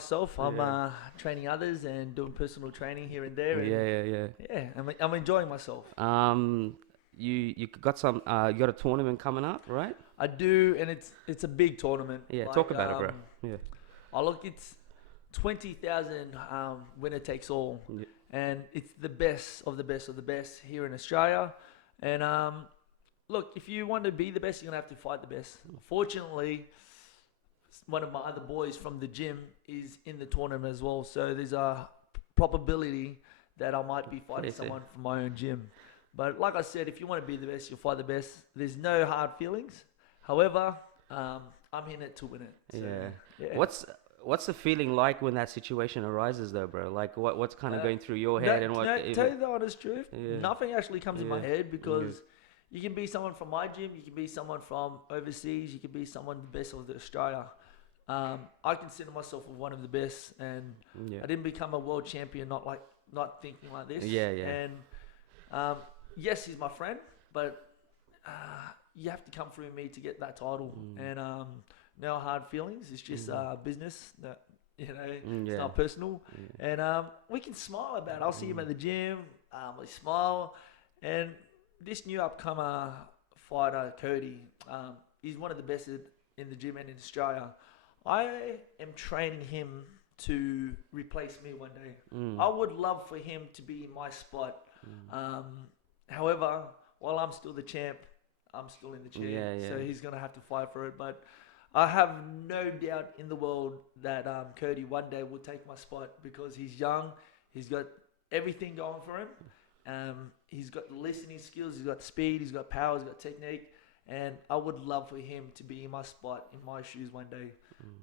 myself. I'm training others and doing personal training here and there. And Yeah. I'm enjoying myself. You got some you got a tournament coming up, right? I do, and it's a big tournament. Yeah, talk Like about it, bro. Yeah. I look, it's 20,000 winner takes all, Yeah. and it's the best of the best of the best here in Australia. And look, if you want to be the best, you're gonna have to fight the best. Fortunately, one of my other boys from the gym is in the tournament as well, so there's a probability that I might be fighting Crazy. someone from my own gym. But like I said, if you want to be the best, you'll fight the best. There's no hard feelings. However, I'm in it to win it. So, Yeah. yeah. What's the feeling like when that situation arises, though, bro? Like, what's kind of going through your head and what? No, tell you the honest truth, Yeah. nothing actually comes in my Yeah. head because Yeah. you can be someone from my gym, you can be someone from overseas, you can be someone the best of the Australia. I consider myself one of the best, and Yeah. I didn't become a world champion not thinking like this. Yeah, yeah. And yes, he's my friend, but you have to come through me to get that title. And no hard feelings. It's just business. That it's Yeah. not personal. Yeah. And we can smile about it. I'll see him at the gym. We smile, and this new upcomer fighter, Cody, he's one of the best in the gym and in Australia. I am training him to replace me one day. I would love for him to be in my spot. However, while I'm still the champ, I'm still in the chair. Yeah, yeah. So he's going to have to fight for it. But I have no doubt in the world that Cody one day will take my spot because he's young. He's got everything going for him. He's got the listening skills. He's got speed. He's got power. He's got technique. And I would love for him to be in my spot, in my shoes one day.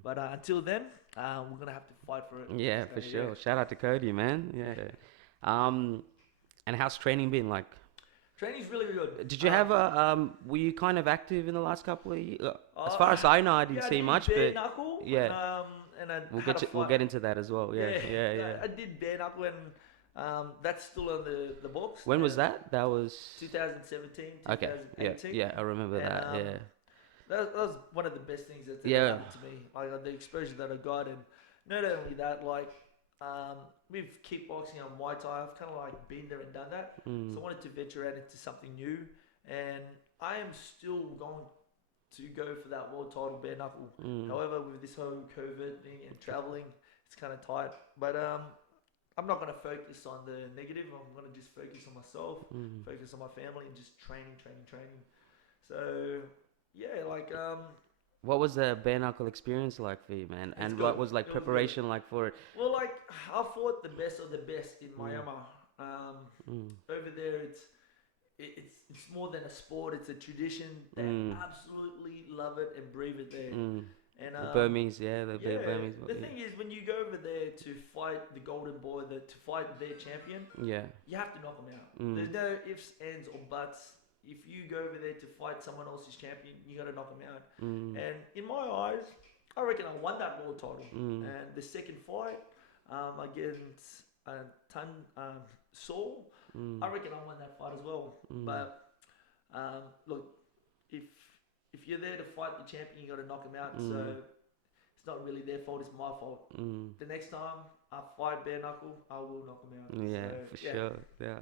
But until then, we're going to have to fight for it. Yeah, So, for sure. Shout out to Cody, man. Yeah. And how's training been like? Training's really good. Did you have a were you kind of active in the last couple of years? As far as I know, I didn't I see did much, bare but knuckle, yeah, and I we'll had a we'll fight. get into that as well. Yeah, yeah. I did bare knuckle, and that's still on the books. When was that? That was 2017, okay. Yeah, 2018. yeah, I remember And, that. Yeah, that was one of the best things that's ever Yeah. happened to me. Like the exposure that I got, and not only that, like with kickboxing and Muay Thai, I've kind of like been there and done that. So I wanted to venture out into something new, and I am still going to go for that world title bare knuckle. However, with this whole COVID thing and traveling, it's kind of tight. But I'm not going to focus on the negative. I'm going to just focus on myself, focus on my family, and just training. So yeah, like what was the bare knuckle experience like for you, man? And what good. was like It was good. preparation like for it? well, like I fought the best of the best in Myanmar. Over there, it's more than a sport. It's a tradition. They absolutely love it and breathe it there. And The Burmese, yeah, the yeah, Burmese. the thing is, when you go over there to fight the Golden Boy, to fight their champion, Yeah, you have to knock them out. There's no ifs, ands, or buts. If you go over there to fight someone else's champion, you got to knock them out. And in my eyes, I reckon I won that world title. And the second fight against Saul, I reckon I won that fight as well. But look, if you're there to fight the champion, you got to knock him out. So it's not really their fault; it's my fault. The next time I fight bare knuckle, I will knock him out. yeah, So, for sure. Yeah.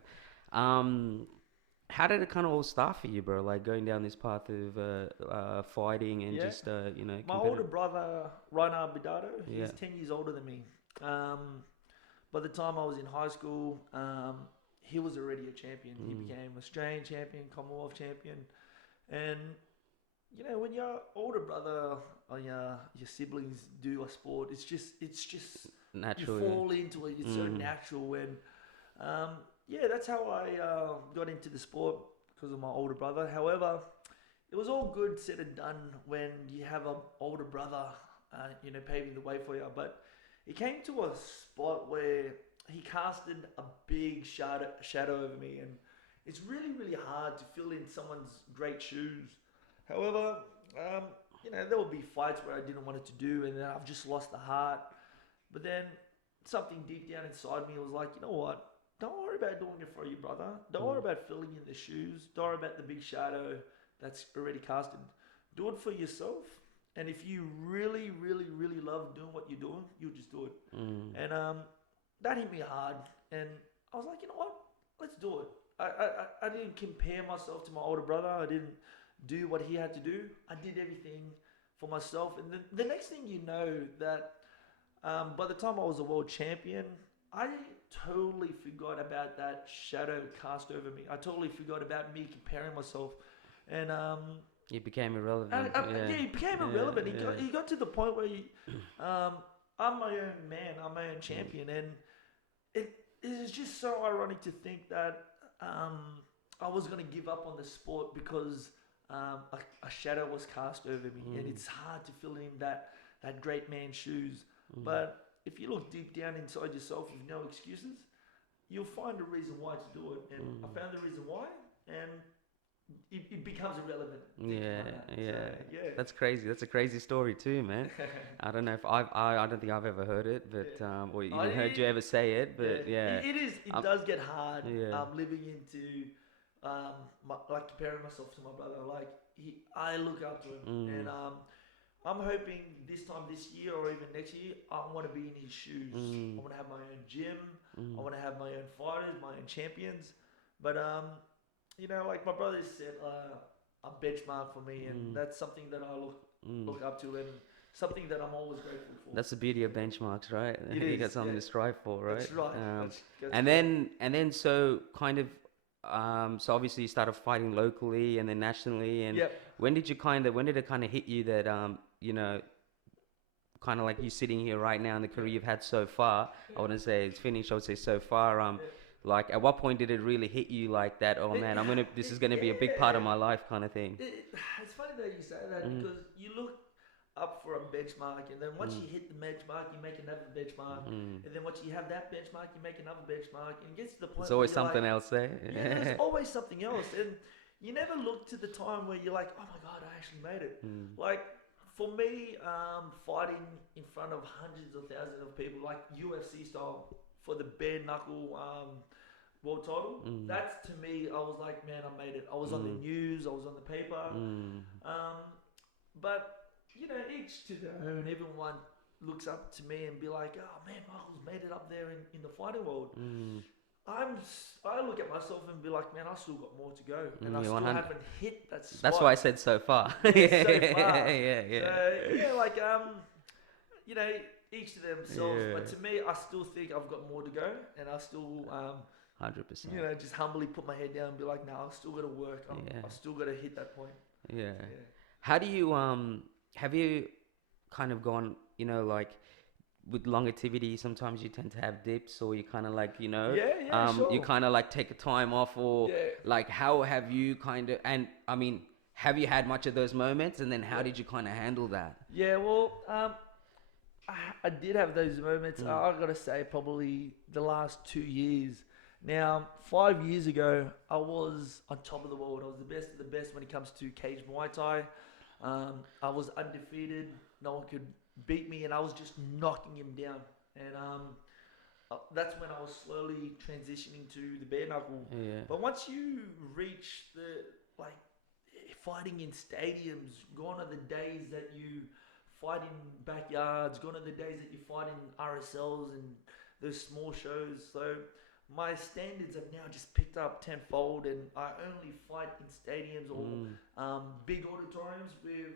How did it kind of all start for you, bro? Like going down this path of fighting and just My older brother, Reinhard Badato, he's Yeah. 10 years older than me. By the time I was in high school, he was already a champion. He became Australian champion, Commonwealth champion. And, when your older brother or your siblings do a sport, it's just natural. you fall into it. It's so natural. And, that's how I got into the sport because of my older brother. However, it was all good said and done when you have an older brother, paving the way for you. But it came to a spot where he casted a big shadow over me, and it's really, really hard to fill in someone's great shoes. However, there will be fights where I didn't want it to do, and then I've just lost the heart. But then something deep down inside me was like, you know what? Don't worry about doing it for your brother. Don't worry about filling in the shoes. Don't worry about the big shadow that's already casted. Do it for yourself, And if you really, really, really love doing what you're doing, you'll just do it. And that hit me hard. And I was like, you know what? Let's do it. I didn't compare myself to my older brother. I didn't do what he had to do. I did everything for myself. And the next thing you know, that by the time I was a world champion, I totally forgot about that shadow cast over me. I totally forgot about me comparing myself. And It became irrelevant. yeah, he became irrelevant. He got to the point where I'm my own man. I'm my own champion, and it is just so ironic to think that I was going to give up on the sport because a shadow was cast over me, and it's hard to fill in that great man's shoes. But if you look deep down inside yourself with no excuses, you'll find a reason why to do it. And I found the reason why, and it becomes irrelevant. Yeah, Like yeah. So, yeah. That's crazy. That's a crazy story too, man. I don't know if I don't think I've ever heard it, but or even heard you ever say it, but yeah. It does get hard. Yeah. Living into like comparing myself to my brother. Like I look up to him, and I'm hoping this time this year or even next year, I want to be in his shoes. I want to have my own gym. I want to have my own fighters, my own champions. But you know, like my brother said, a benchmark for me, and that's something that I look up to, and something that I'm always grateful for. That's the beauty of benchmarks, right? You got something to strive for, right? That's right. And then so kind of so obviously you started fighting locally and then nationally, and when did it kind of hit you that you know, kind of like you sitting here right now in the career you've had so far, I wouldn't say it's finished, I would say so far, like at what point did it really hit you like that, oh man, this is gonna be a big part of my life kind of thing? It's funny that you say that, because you look up for a benchmark, and then once you hit the benchmark, you make another benchmark, and then once you have that benchmark, you make another benchmark, and it gets to the point There's always where something like, else there. Yeah, there's always something else, and you never look to the time where you're like, oh my god, I actually made it. Like for me, fighting in front of hundreds of thousands of people, like UFC style, for the bare knuckle world title, that's, to me, I was like, man, I made it. I was on the news, I was on the paper. But you know, each to their own. Everyone looks up to me and be like, oh man, Michael's made it up there in the fighting world. I look at myself and be like, man, I still got more to go, and I still 100. haven't hit that spot. That's why I said so far. So far. Yeah. So yeah, like you know, each to themselves. But to me, I still think I've got more to go, and I still 100%. you know, just humbly put my head down and be like, no, I've still got to work. I've still got to hit that point. Yeah. How do you have you kind of gone, you know, like with long activity, sometimes you tend to have dips, or you kind of like, you know, sure. you kind of like take a time off, or like how have you kind of, and I mean, have you had much of those moments, and then how did you kind of handle that? Yeah, well, I did have those moments. I gotta say, probably the last 2 years. Now, 5 years ago, I was on top of the world. I was the best of the best when it comes to Cage Muay Thai. I was undefeated. No one could beat me, and I was just knocking him down. And that's when I was slowly transitioning to the bare knuckle. But once you reach the, like, fighting in stadiums, gone are the days that you fight in backyards, gone are the days that you fight in RSLs and those small shows. So my standards have now just picked up tenfold, and I only fight in stadiums or big auditoriums with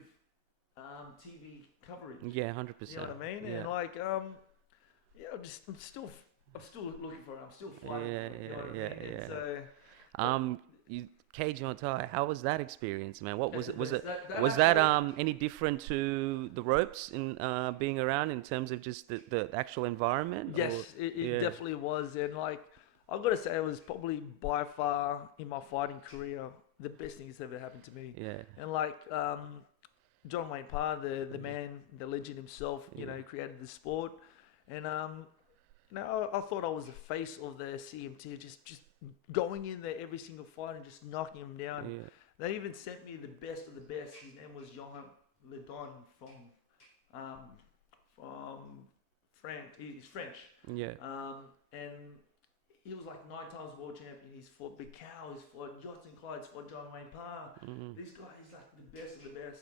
TV coverage. Yeah, 100%. You know what I mean? Yeah. And like, I'm still looking for it. I'm still fighting. Cage Muay Thai, how was that experience, man? What was it? Was That that any different to the ropes in being around in terms of just the actual environment? Yes, it definitely was, and like, I've got to say, it was probably by far in my fighting career the best thing that's ever happened to me. Yeah. And like John Wayne Parr, the man, the legend himself, you know, created the sport, and you know, I thought I was the face of the CMT, just going in there every single fight and just knocking him down. Yeah. They even sent me the best of the best. His name was Johan Ledon from France. He's French. Yeah. And he was like 9 times world champion. He's fought Big Cow. He's fought Yachts and Clydes. He's fought John Wayne Parr. This guy, he's like the best of the best.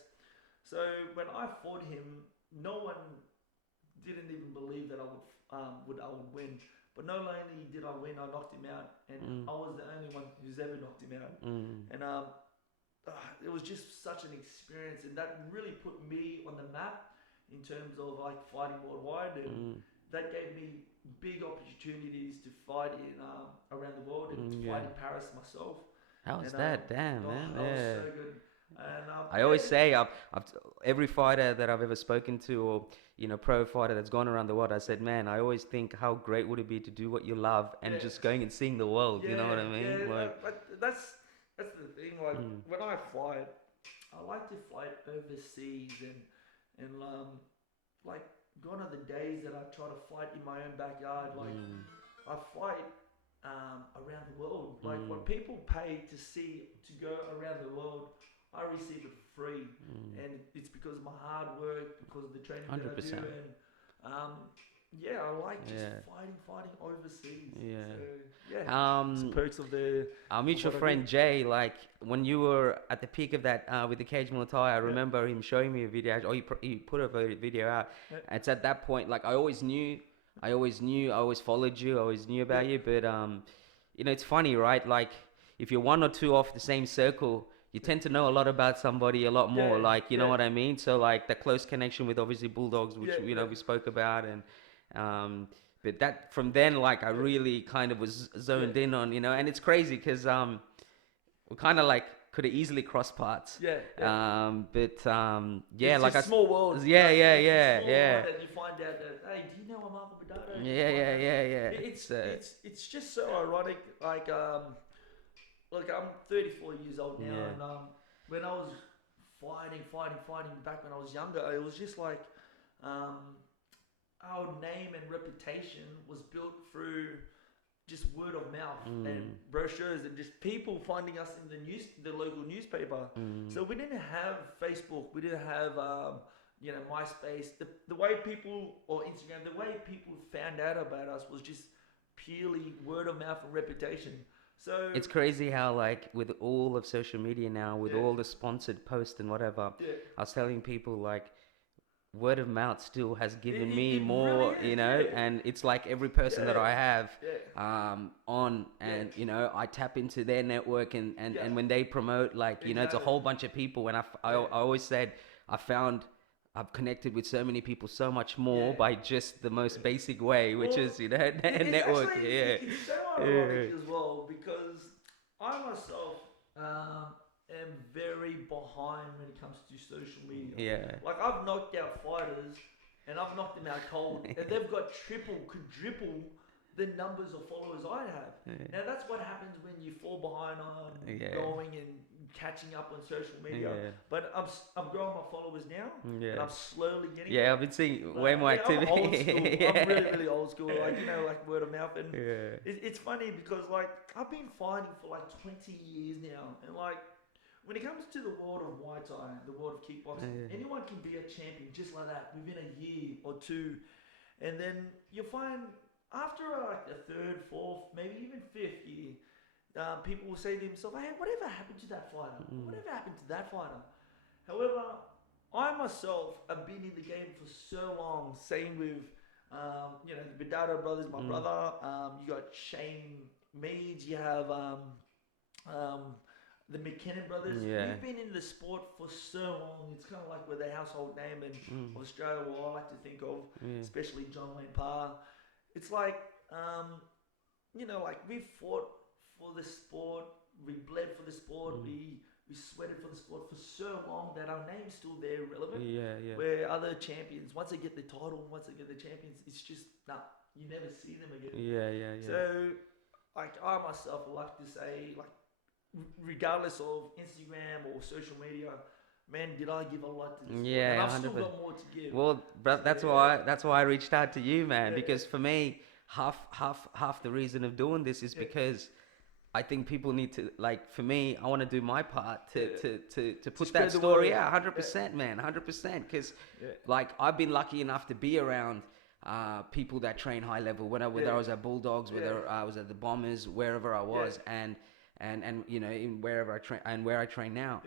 So when I fought him, no one didn't even believe that I would win. But not only did I win, I knocked him out, and I was the only one who's ever knocked him out. And it was just such an experience, and that really put me on the map in terms of like fighting worldwide, and that gave me big opportunities to fight in around the world and to fight in Paris myself. How was that? Damn, man. That was so good. And I always say, I've every fighter that I've ever spoken to, or pro fighter that's gone around the world, I said, man, I always think how great would it be to do what you love and just going and seeing the world. You know what I mean? Yeah, like, that's the thing. Like when I fight, I like to fight overseas and like gone are the days that I try to fight in my own backyard. Like I fight around the world. Like what people pay to go around the world, I receive it free, and it's because of my hard work, because of the training 100%. That I do, and I like just fighting overseas. Some perks of our mutual friend Jay. Like when you were at the peak of that with the Cage Muay Thai, I remember him showing me a video. Or he put a video out. And it's at that point, like I always followed you, I always knew about you, but it's funny, right? Like if you're one or two off the same circle, you tend to know a lot about somebody a lot more, like, you know what I mean? So, like, the close connection with, obviously, Bulldogs, which, we spoke about, and, but that, from then, like, I really kind of was zoned in on, and it's crazy, because, we kind of, like, could have easily crossed paths. But, it's like, a small world. Yeah. And you find out that, hey, do you know Marco Badato? It's just so ironic, like, look, I'm 34 years old now, and when I was fighting back when I was younger, it was just like our name and reputation was built through just word of mouth and brochures and just people finding us in the local newspaper. So we didn't have Facebook, we didn't have MySpace. The way people, or Instagram, the way people found out about us was just purely word of mouth and reputation. So it's crazy how, like, with all of social media now, with all the sponsored posts and whatever, I was telling people, like, word of mouth still has given me more, really and it's like every person that I have on, and I tap into their network, and when they promote, like, it's a whole bunch of people, and I always said I've connected with so many people so much more by just the most basic way, which is, network. Actually, it's so ironic as well, because I myself am very behind when it comes to social media. Like, I've knocked out fighters, and I've knocked them out cold, and they've got quadruple the numbers of followers I have. Now, that's what happens when you fall behind on going and catching up on social media. But I'm growing my followers now, and I'm slowly getting I've been seeing way more activity. I'm old school. I'm really, really old school. Like, like word of mouth. And it's funny because, like, I've been fighting for like 20 years now, and like, when it comes to the world of Muay Thai, the world of kickboxing, anyone can be a champion just like that within a year or two. And then you'll find after like the third, fourth, maybe even fifth year, people will say to themselves, hey, whatever happened to that fighter? Whatever happened to that fighter? However, I myself have been in the game for so long, same with, the Badato brothers, my brother, you got Shane Meads, you have the McKinnon brothers. We've been in the sport for so long. It's kind of like we're the household name in Australia, what I like to think of, especially John Wayne Parr. It's like, like we fought for the sport, we bled for the sport, we sweated for the sport for so long that our name's still there, relevant. Where other champions, once they get the title, once they get the champions, it's just, you never see them again. So, like, I myself would like to say, like, regardless of Instagram or social media, man, did I give a lot to this sport, and I've still got more to give. Well, that's why I reached out to you, man, because for me, half the reason of doing this is because I think people need to, like, for me, I want to do my part to put that story out, 100%, man, 100%, because like, I've been lucky enough to be around people that train high level, whether I was at Bulldogs, whether I was at the Bombers, wherever I was, and in wherever I train and where I train now.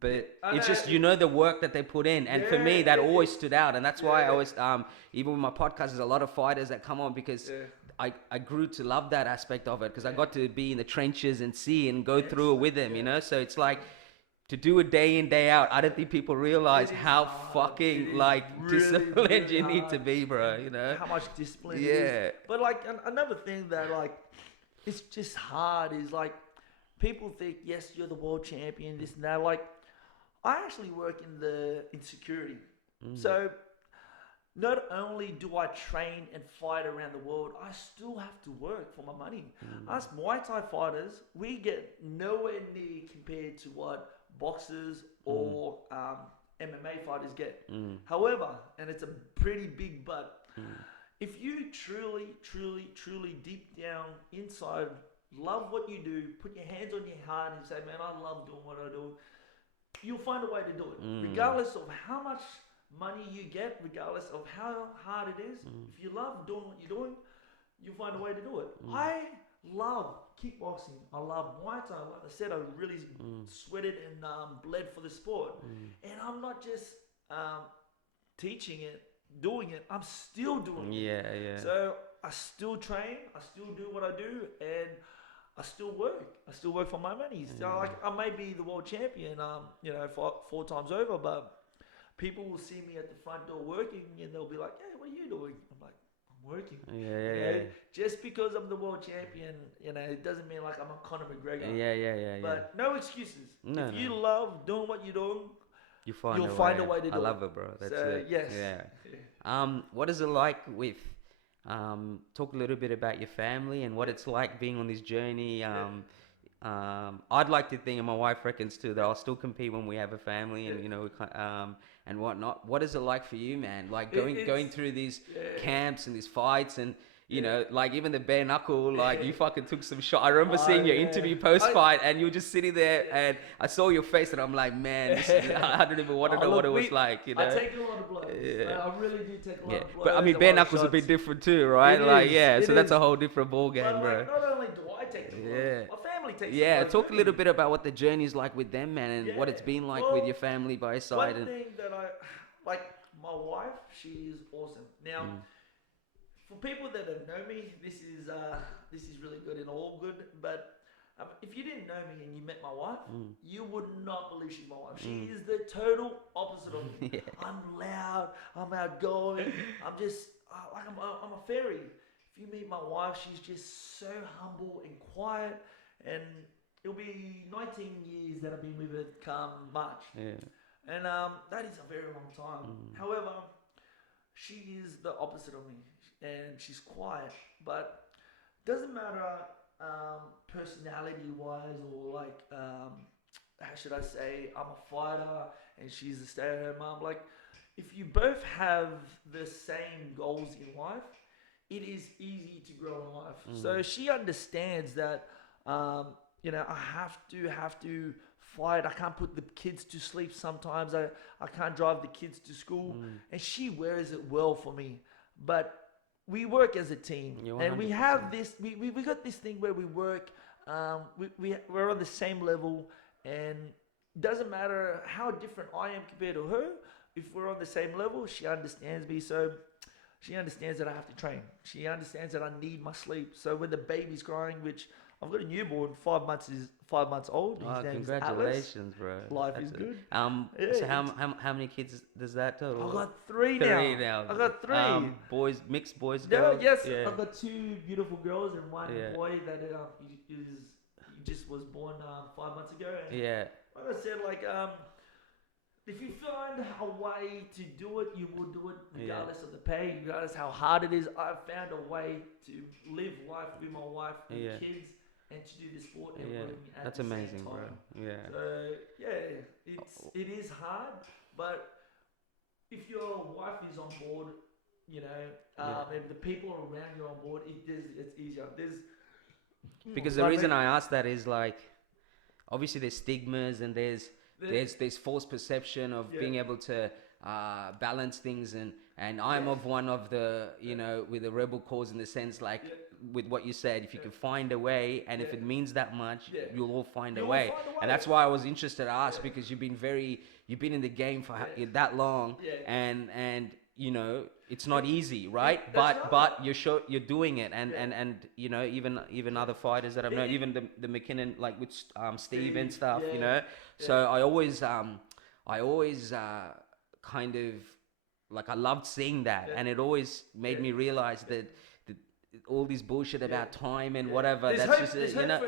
but I it's know. just, you know, the work that they put in, and for me that always stood out, and that's why I always even with my podcast, there's a lot of fighters that come on because I grew to love that aspect of it, because I got to be in the trenches and see and go through it with them, you know. So it's like, to do it day in day out, I don't think people realize how fucking like really, disciplined really you need to be, bro, you know, how much discipline it is. But like another thing that like it's just hard is like, people think, yes, you're the world champion, this and that. Like, I actually work in security. So not only do I train and fight around the world, I still have to work for my money. Us Muay Thai fighters, we get nowhere near compared to what boxers or MMA fighters get. However, and it's a pretty big but, if you truly deep down inside love what you do, put your hands on your heart and say, man, I love doing what I do, you'll find a way to do it. Regardless of how much money you get, regardless of how hard it is, if you love doing what you're doing, you'll find a way to do it. I love kickboxing. I love Muay Thai. Like I said, I really sweated and bled for the sport. And I'm not just teaching it, doing it. I'm still doing it. Yeah. So I still train. I still do what I do, and I still work. I still work for my money. So like, I may be the world champion, you know, four times over, but people will see me at the front door working, and they'll be like, "Hey, what are you doing?" I'm like, "I'm working." Yeah. Just because I'm the world champion, you know, it doesn't mean like I'm a Conor McGregor. Yeah. But no excuses. If you love doing what you're doing, you'll find a way to do it. I love it, bro. That's it. Yes. Yeah. What is it like with? Talk a little bit about your family and what it's like being on this journey. I'd like to think, and my wife reckons too, that I'll still compete when we have a family, and you know, and whatnot. What is it like for you, man? Like going through these camps and these fights, and you know, like even the bare knuckle, like you fucking took some shot. I remember seeing your interview post fight, and you were just sitting there, and I saw your face, and I'm like, man, I don't even want to know what it was like. You know, I take a lot of blows. I really do take a lot of blows. But I mean, bare knuckles a bit different too, right? So that's a whole different ball game, bro. Like, not only do I take the blows, my family takes the blows. Talk a little bit about what the journey's like with them, man, and what it's been like with your family by your side. One thing that I like, my wife, she is awesome. Now, for people that don't know me, this is really good and all good. But if you didn't know me and you met my wife, you would not believe she's my wife. She is the total opposite of me. I'm loud. I'm outgoing. I'm just like I'm a fairy. If you meet my wife, she's just so humble and quiet. And it'll be 19 years that I've been with her come March. And that is a very long time. However, she is the opposite of me. And she's quiet, but doesn't matter personality wise, or like how should I say, I'm a fighter and she's a stay-at-home mom. Like, if you both have the same goals in life, it is easy to grow in life. So she understands that you know, I have to fight. I can't put the kids to sleep sometimes. I can't drive the kids to school, and she wears it well for me. But we work as a team, and we have this. We got this thing where we work. We're on the same level, and it doesn't matter how different I am compared to her. If we're on the same level, she understands me. So she understands that I have to train. She understands that I need my sleep. So when the baby's crying, which I've got a newborn, 5 months old. His name's congratulations, Atlas. bro. Life is good. So how many kids does that total? I've got three now. I've got three. Boys, mixed boys, girls. Yes, I've got two beautiful girls and one boy that he just was born 5 months ago. And like I said, like if you find a way to do it, you will do it regardless of the pay, regardless how hard it is. I've found a way to live life with my wife and kids, and to do the sport and working at that's the amazing, same time. bro. So it is hard, but if your wife is on board, you know, and the people around you are on board, it's easier. Because the reason I ask that is, like, obviously there's stigmas and there's false perception of being able to balance things, and I'm of one of the, you know, with the rebel cause, in the sense, like, with what you said. If you can find a way, and if it means that much, Yeah. you'll all find a You'll way. find a way. And that's why I was interested to ask, because you've been in the game for that long, and you know it's not easy, right? But you're doing it, and you know, even other fighters that I've known, even the McKinnon, like with Steve and stuff, you know. So I always kind of, like, I loved seeing that, and it always made me realize that all this bullshit about time and whatever, there's that's hope, just you know,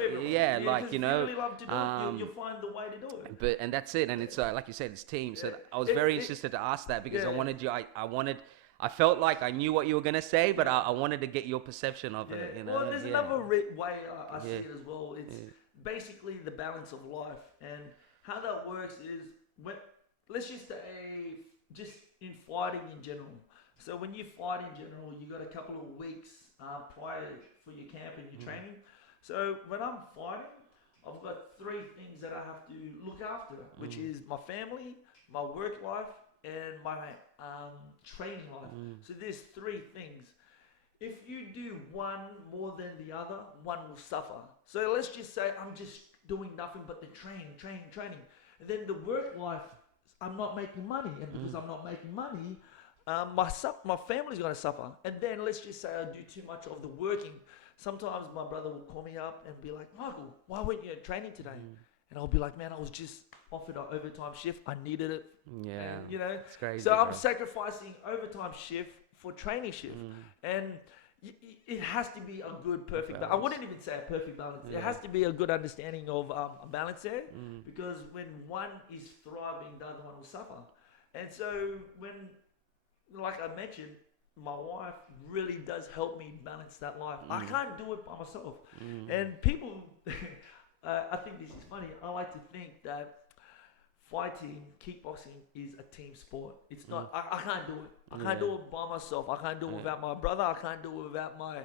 like, you know, if you really love to do it, you'll find the way to do it. but and that's it, and it's like you said, it's team. So I was very interested to ask that, because I felt like I knew what you were gonna say, but I wanted to get your perception of it. You know, well, there's another way I see it as well. It's basically the balance of life, and how that works is let's just say, just in fighting in general. So when you fight in general, you got a couple of weeks prior for your camp and your training. So when I'm fighting, I've got 3 things that I have to look after, which is my family, my work life, and my training life. So there's 3 things. If you do one more than the other, one will suffer. So let's just say I'm just doing nothing but the training. And then the work life, I'm not making money. And because I'm not making money, my family's going to suffer. And then let's just say I do too much of the working. Sometimes my brother will call me up and be like, Michael, why weren't you at training today? And I'll be like, man, I was just offered an overtime shift. I needed it. Yeah. And, you know, it's crazy. So I'm sacrificing overtime shift for training shift. And it has to be a good, perfect balance. I wouldn't even say a perfect balance. There has to be a good understanding of a balance there, because when one is thriving, the other one will suffer. And so when, like I mentioned, my wife really does help me balance that life. I can't do it by myself. And people, I think this is funny. I like to think that fighting, kickboxing is a team sport. It's not. I can't do it. I can't do it by myself. I can't do it without my brother. I can't do it without my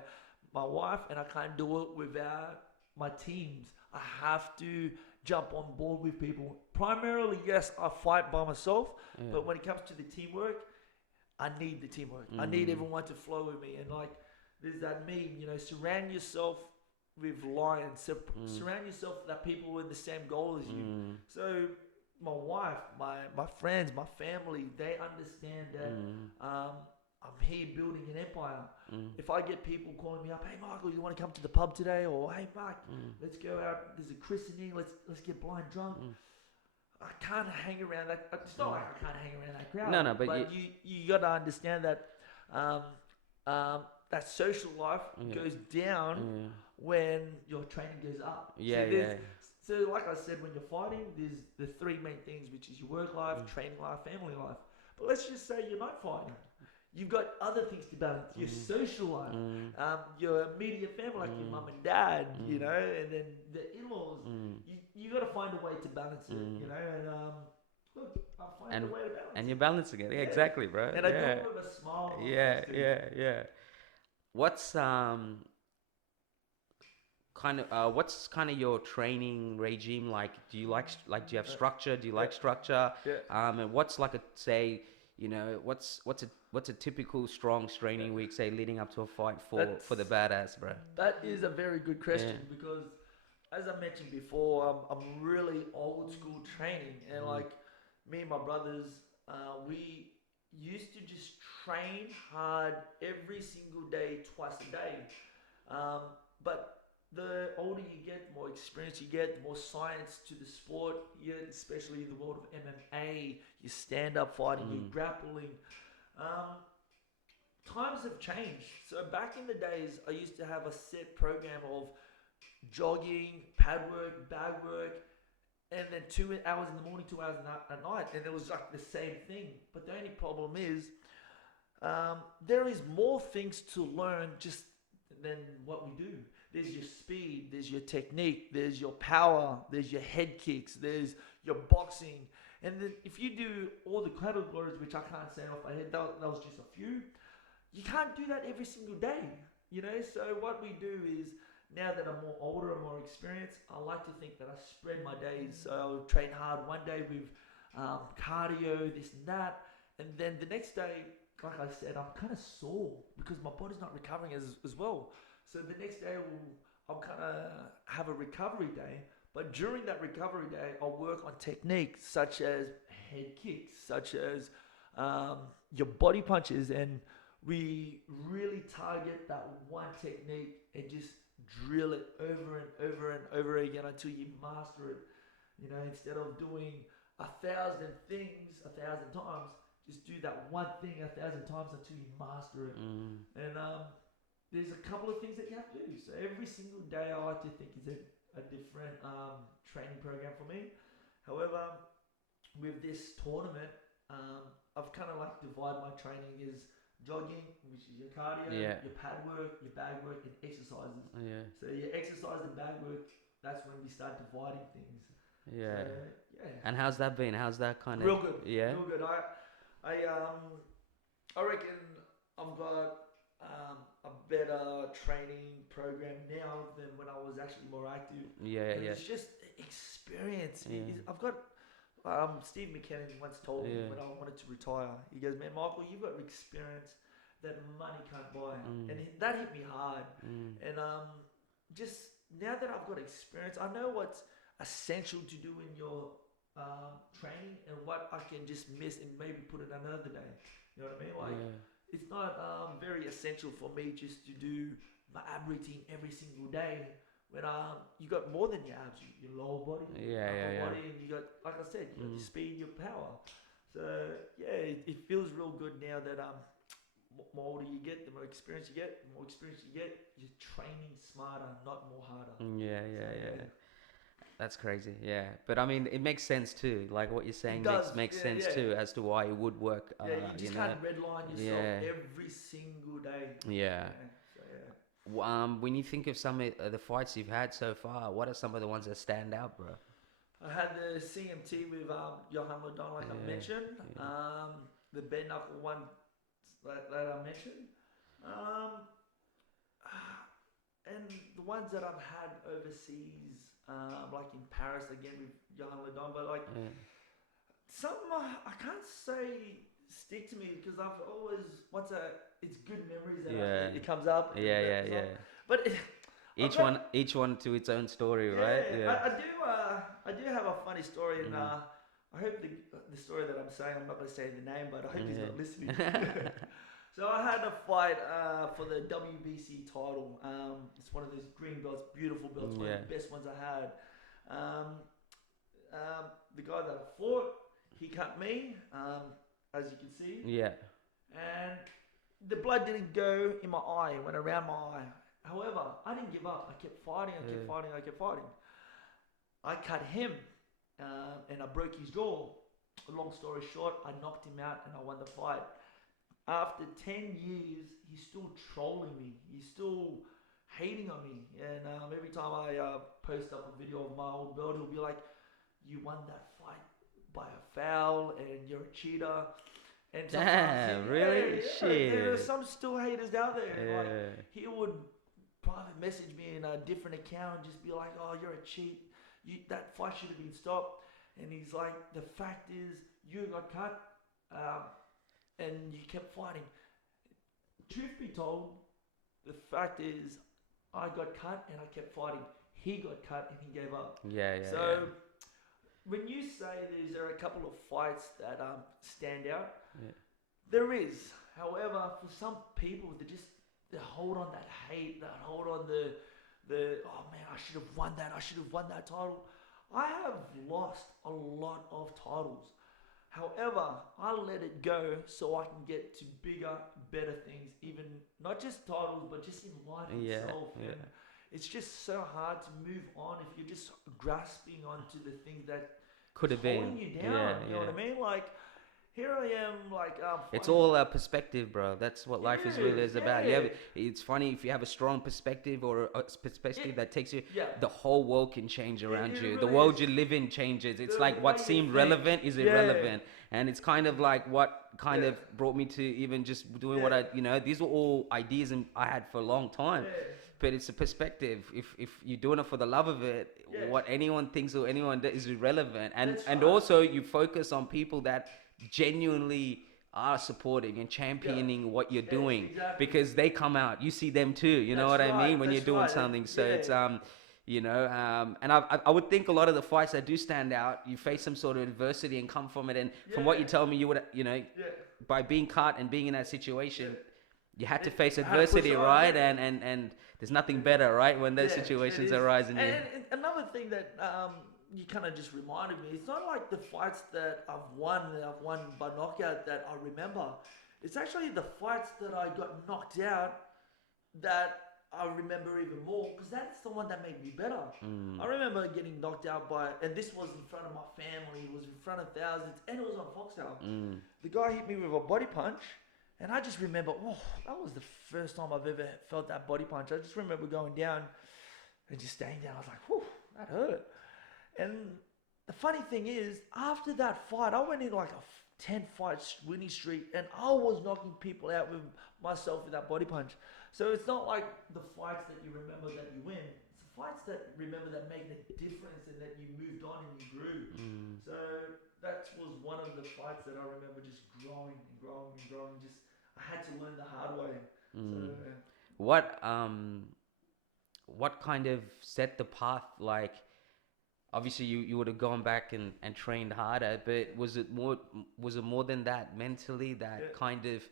wife, and I can't do it without my teams. I have to jump on board with people. Primarily, yes, I fight by myself, but when it comes to the teamwork, I need the teamwork. I need everyone to flow with me. And like, there's that meme, you know, surround yourself with lions. Surround yourself with that people with the same goal as you. So my wife, my friends, my family, they understand that I'm here building an empire. If I get people calling me up, hey Michael, you want to come to the pub today? Or hey Mark, let's go out. There's a christening. Let's get blind drunk. I can't hang around that. It's not like I can't hang around that crowd. No, but you got to understand that that social life goes down when your training goes up. So like I said, when you're fighting, there's the 3 main things, which is your work life, training life, family life. But let's just say you're not fighting. You've got other things to balance. Your social life, your immediate family, like your mum and dad, you know, and then the in-laws. You got to find a way to balance it, you know. And look, I find a way to balance it. And you're balancing it. Yeah, exactly, bro. And I do it with a smile. Yeah. What's what's kind of your training regime like? Do you do you have structure? Do you like structure? And what's like you know, what's a typical strong training week, say, leading up to a fight for the badass, bro? That is a very good question, because as I mentioned before, I'm really old school training, and like me and my brothers, we used to just train hard every single day, twice a day. But the older you get, more experience you get, more science to the sport, especially in the world of MMA, your stand-up fighting, your grappling. Times have changed. So back in the days, I used to have a set program of jogging, pad work, bag work, and then 2 hours in the morning, 2 hours at night, and it was like the same thing. But the only problem is, there is more things to learn just than what we do. There's your speed, there's your technique, there's your power, there's your head kicks, there's your boxing. And then if you do all the categories, which I can't say off my head, that was just a few, you can't do that every single day, you know? So what we do is, now that I'm more older and more experienced, I like to think that I spread my days. So I'll train hard one day with cardio, this and that. And then the next day, like I said, I'm kind of sore because my body's not recovering as well. So the next day I'll kind of have a recovery day. But during that recovery day, I'll work on techniques such as head kicks, such as your body punches, and we really target that one technique and just drill it over and over and over again until you master it. You know, instead of doing 1,000 things 1,000 times, just do that one thing 1,000 times until you master it. And there's a couple of things that you have to do. So every single day I like to think is a different training program for me. However, with this tournament, I've kind of like divided my training as jogging, which is your cardio, your pad work, your bag work, and exercises. So your exercise and bag work, that's when we start dividing things. Yeah. So, And how's that been? How's that kind of? Real good. Yeah. Real good. I reckon I've got a better training program now than when I was actually more active. And it's just experience. I've got Steve McKinnon once told me when I wanted to retire, he goes, man, Michael, you've got experience that money can't buy. And that hit me hard. And just now that I've got experience, I know what's essential to do in your training and what I can just miss and maybe put it another day. You know what I mean? Like, it's not very essential for me just to do my ab routine every single day when you got more than your abs, your lower body, upper body, and you got, like I said, you got your speed, your power. So it feels real good now that more older you get, the more experience you get. The more experience you get, you're training smarter, not more harder. That's crazy, But I mean, it makes sense too. Like what you're saying makes sense too as to why it would work. You just can't redline yourself every single day. When you think of some of the fights you've had so far, what are some of the ones that stand out, bro? I had the CMT with Johan Ladon, like I mentioned. The bare knuckle one that I mentioned. And the ones that I've had overseas, like in Paris again with Johan Ladon, but like some I can't say stick to me because I've always it's good memories that it comes up. But each one to its own story, right? I do have a funny story, and I hope the story that I'm saying, I'm not going to say the name, but I hope he's not listening. So I had a fight for the WBC title. It's one of those green belts, beautiful belts, one of the best ones I had. The guy that I fought, he cut me, as you can see. And the blood didn't go in my eye, it went around my eye. However, I didn't give up. I kept fighting, I kept fighting. I cut him, and I broke his jaw. Long story short, I knocked him out and I won the fight. After 10 years, he's still trolling me. He's still hating on me. And every time I post up a video of my old belt, he'll be like, you won that fight by a foul and you're a cheater. And damn, really? Shit. There are some still haters out there. Like, he would private message me in a different account and just be like, oh, you're a cheat. That fight should have been stopped. And he's like, the fact is, you got cut. And you kept fighting. Truth be told, the fact is, I got cut and I kept fighting. He got cut and he gave up. So when you say there are a couple of fights that stand out, there is. However, for some people, they hold on that hate, that hold on the oh man, I should have won that title. I have lost a lot of titles. However, I let it go so I can get to bigger, better things, even not just titles, but just in life itself. And it's just so hard to move on if you're just grasping onto the things that could have been holding you down. You know what I mean? Like, here I am, like it's all a perspective, bro. That's what life is really about. It's funny if you have a strong perspective or a perspective that takes you. The whole world can change around you. Really the world you live in changes. It's like what seemed relevant is irrelevant, and it's kind of like what kind of brought me to even just doing what I, these were all ideas and I had for a long time. But it's a perspective. If you're doing it for the love of it, what anyone thinks or anyone does is irrelevant. And also you focus on people that genuinely are supporting and championing what you're doing, exactly. because they come out, you see them too, you know what I mean, when you're doing something. So it's and I would think a lot of the fights that do stand out, you face some sort of adversity and come from it, and from what you tell me, you would, by being cut and being in that situation, you had to face adversity, right? And there's nothing better, right, when those situations arise. And another thing that you kind of just reminded me, it's not like the fights that I've won by knockout that I remember. It's actually the fights that I got knocked out that I remember even more, because that's the one that made me better. I remember getting knocked out and this was in front of my family, it was in front of thousands, and it was on Foxtel. The guy hit me with a body punch, and I just remember, that was the first time I've ever felt that body punch. I just remember going down and just staying down. I was like, whew, that hurt. And the funny thing is, after that fight, I went in like a 10-fight winning streak, and I was knocking people out with myself with that body punch. So it's not like the fights that you remember that you win. It's the fights that remember that made a difference and that you moved on and you grew. So that was one of the fights that I remember just growing and growing and growing. Just I had to learn the hard way. So, what kind of set the path? Like, obviously you would have gone back and trained harder, but was it more than that mentally, that kind of,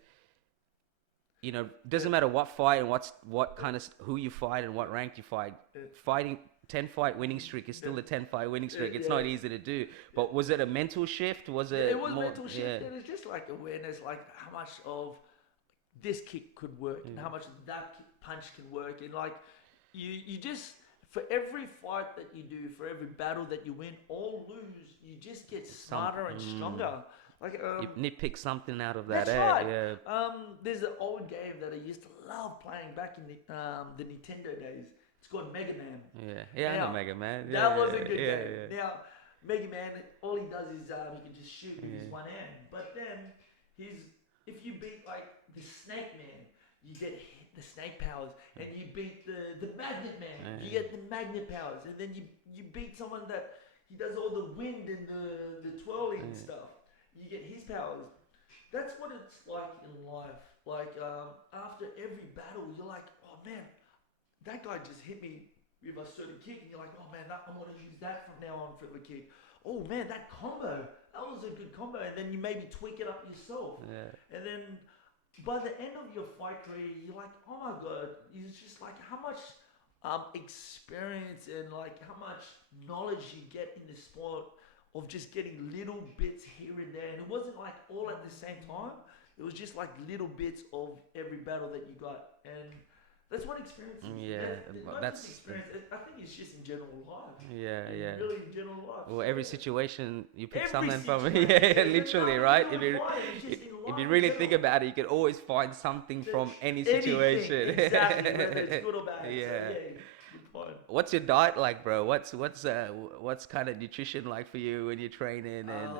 doesn't matter what fight and what kind of who you fight and what rank you fight, fighting 10-fight winning streak is still a 10-fight winning streak. It's not easy to do. But was it a mental shift? Was it? It was more, mental shift. It was just like awareness, like how much of this kick could work and how much that punch can work, and like you just, for every fight that you do, for every battle that you win or lose, you just get smarter and stronger. Like you nitpick something out of that. That's right. There's an old game that I used to love playing back in the Nintendo days. It's called Mega Man. I know Mega Man. That was a good game. Now, Mega Man, all he does is he can just shoot with his one hand. But then if you beat like the Snake Man, you get the snake powers, and you beat the Magnet Man, you get the magnet powers, and then you beat someone that he does all the wind and the twirling stuff. You get his powers. That's what it's like in life. Like after every battle, you're like, oh man, that guy just hit me with a certain kick, and you're like, oh man, I'm gonna use that from now on for the kick. Oh man, that combo, that was a good combo, and then you maybe tweak it up yourself, and then by the end of your fight career, you're like, oh my god, it's just like how much experience and like how much knowledge you get in the sport of just getting little bits here and there. And it wasn't like all at the same time. It was just like little bits of every battle that you got. And that's what experience is. That's experience. I think it's just in general life. Really in general life. Well, every situation you pick something from. Literally, right? If you really think about it, you can always find something from any situation. Exactly, whether it's good or bad. So, what's your diet like, bro? What's kind of nutrition like for you when you're training? And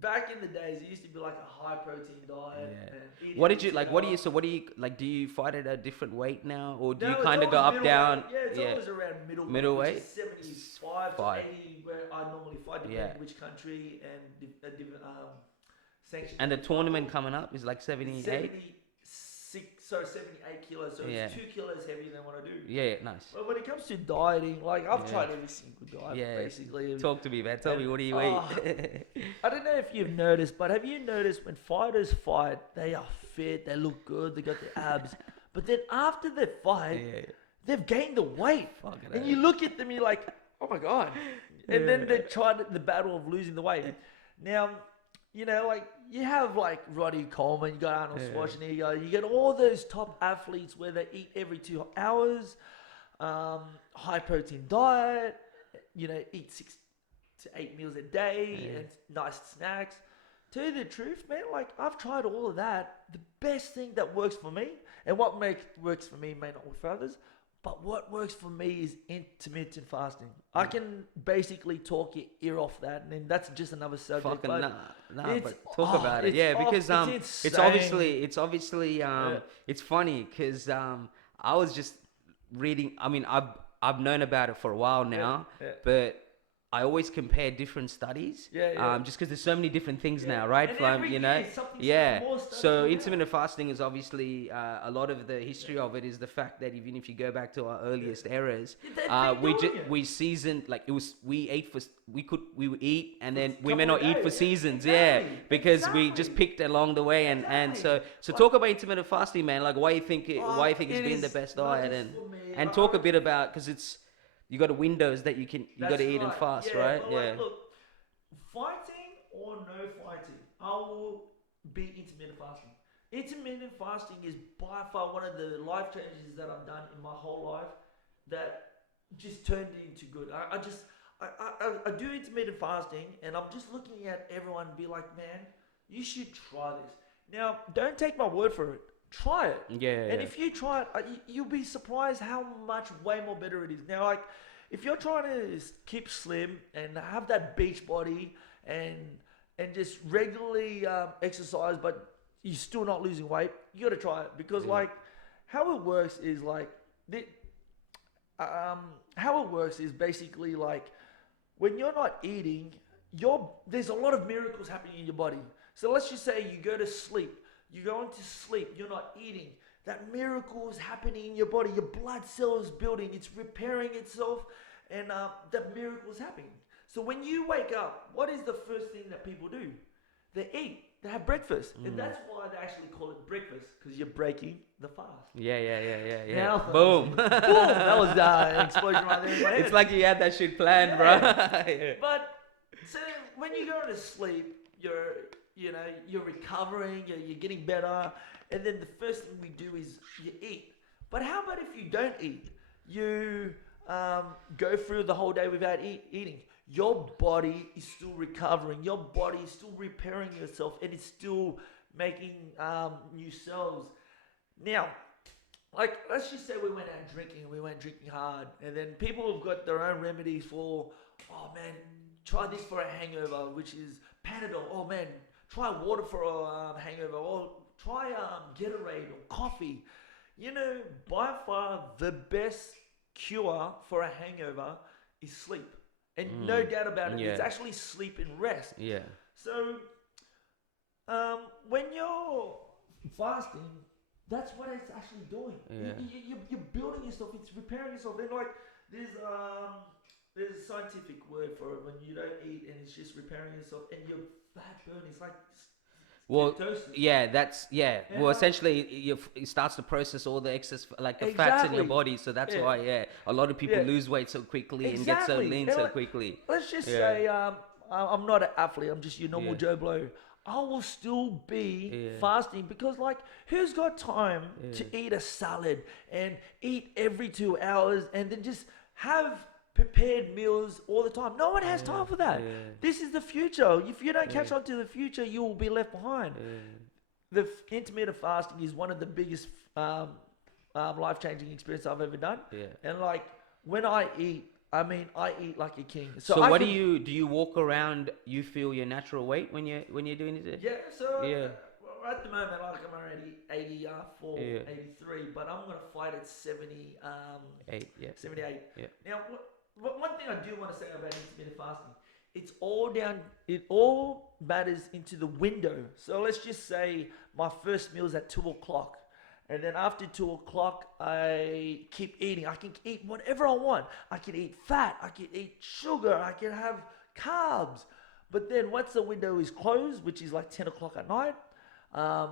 back in the days, it used to be like a high protein diet. And what did you like? What do you like? Do you fight at a different weight now, or do you kind of go up down? It's always around middleweight. 75 to 80, where I normally fight, depending which country and different sanctions. And the tournament coming up is like 78. 78 kilos, so it's 2 kilos heavier than what I do. Nice. But when it comes to dieting, like I've tried every single diet, basically. Talk to me, man. Tell me, what do you eat? I don't know if you've noticed, but have you noticed when fighters fight, they are fit, they look good, they got the abs, but then after they fight, they've gained the weight, and you look at them, you're like, oh my god, and then they try the battle of losing the weight. Now, like you have like Roddy Coleman, you got Arnold Schwarzenegger, you get all those top athletes where they eat every 2 hours, high protein diet, eat 6 to 8 meals a day and nice snacks. Tell you the truth, man, like I've tried all of that. The best thing that works for me, and what works for me may not work for others, but what works for me is intermittent fasting. I can basically talk your ear off that, and then that's just another subject. But talk about it. Because it's obviously it's funny because I was just reading. I mean, I've known about it for a while now, but I always compare different studies, just because there's so many different things now, right? And From every you know, year something yeah. more studies So come out. intermittent fasting is obviously a lot of the history of it is the fact that even if you go back to our earliest eras, we seasoned, like it was, we ate for we would eat and then we may not eat for seasons, because we just picked along the way, and so talk about intermittent fasting, man. Like why you think it's been the best diet, and talk a bit about, because it's, you got a windows that you got to eat and fast, right? But like, look, fighting or no fighting, I will be intermittent fasting. Intermittent fasting is by far one of the life changes that I've done in my whole life that just turned into good. I do intermittent fasting, and I'm just looking at everyone and be like, man, you should try this. Now, don't take my word for it. Try it. And if you try it, you'll be surprised how much way more better it is. Now, like, if you're trying to keep slim and have that beach body and just regularly exercise, but you're still not losing weight, you got to try it, because like how it works is like how it works is basically like when you're not eating, there's a lot of miracles happening in your body. So let's just say you go to sleep. You go into sleep, you're not eating. That miracle is happening in your body. Your blood cell is building, it's repairing itself, and that miracle is happening. So when you wake up, what is the first thing that people do? They eat. They have breakfast. And that's why they actually call it breakfast, because you're breaking the fast. Yeah. Now, Boom. Boom. That was an explosion right there in my head. It's like you had that shit planned, bro. But so when you go to sleep, you're recovering, you're getting better, and then the first thing we do is you eat. But how about if you don't eat? You go through the whole day without eating. Your body is still recovering. Your body is still repairing itself, and it's still making new cells. Now, like, let's just say we went out drinking, we went drinking hard, and then people have got their own remedies for, oh man, try this for a hangover, which is Panadol. Oh man, try water for a hangover, or try Gatorade or coffee. You know, by far the best cure for a hangover is sleep. And no doubt about it, it's actually sleep and rest. Yeah. So, when you're fasting, that's what it's actually doing. Yeah. You're building yourself, it's repairing yourself. And like, there's a scientific word for it when you don't eat and it's just repairing yourself and your fat burning. It's like ketosis. Well, essentially, it starts to process all the excess, like the fats in your body. So that's why, a lot of people lose weight so quickly and get so lean so quickly. Let's just say, I'm not an athlete. I'm just your normal Joe Blow. I will still be fasting, because like, who's got time to eat a salad and eat every 2 hours and then just have prepared meals all the time? No one has time for that. This is the future. If you don't catch on to the future, you will be left behind. The intermittent fasting is one of the biggest life-changing experiences I've ever done. And like, when I eat, I mean, I eat like a king. So what do you walk around? You feel your natural weight when you're doing it? Yeah. So at the moment, like, I'm already 84, 83, but I'm gonna fight at 78. 78. Yeah. Now, one thing I do want to say about intermittent fasting, it all matters into the window. So let's just say my first meal is at 2:00. And then after 2:00, I keep eating. I can eat whatever I want. I can eat fat. I can eat sugar. I can have carbs. But then once the window is closed, which is like 10:00 at night, I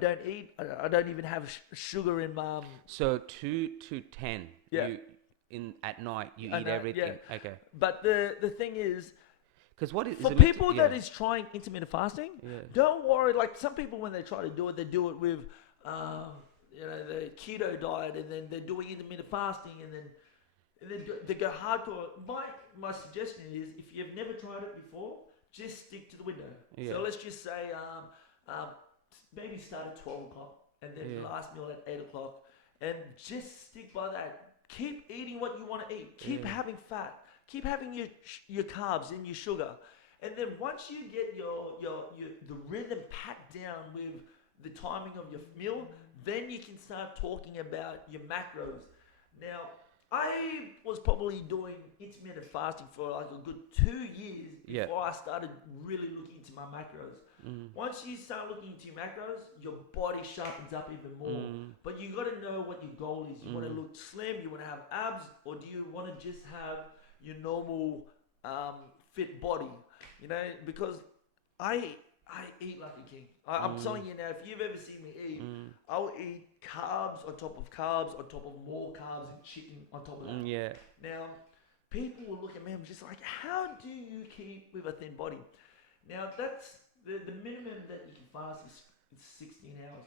don't eat. I don't even have sugar in my... So 2 to 10. Yeah. At night, you eat everything. Yeah. Okay. But the thing is, because for people that is trying intermittent fasting, don't worry. Like, some people, when they try to do it, they do it with the keto diet, and then they're doing intermittent fasting, and then they go hardcore. My suggestion is, if you've never tried it before, just stick to the window. So let's just say maybe start at 12:00 and then last meal at 8:00, and just stick by that. Keep eating what you want to eat. Keep having fat. Keep having your carbs and your sugar. And then once you get the rhythm packed down with the timing of your meal, then you can start talking about your macros. Now, I was probably doing intermittent fasting for like a good 2 years before I started really looking into my macros. Once you start looking into your macros, your body sharpens up even more. But you got to know what your goal is. You want to look slim, you want to have abs, or do you want to just have your normal fit body? You know, because I eat like a king. I'm telling you now, if you've ever seen me eat, I'll eat carbs on top of carbs on top of more carbs and chicken on top of that. Yeah. Now, people will look at me and just like, how do you keep with a thin body? Now, that's the minimum that you can fast is 16 hours.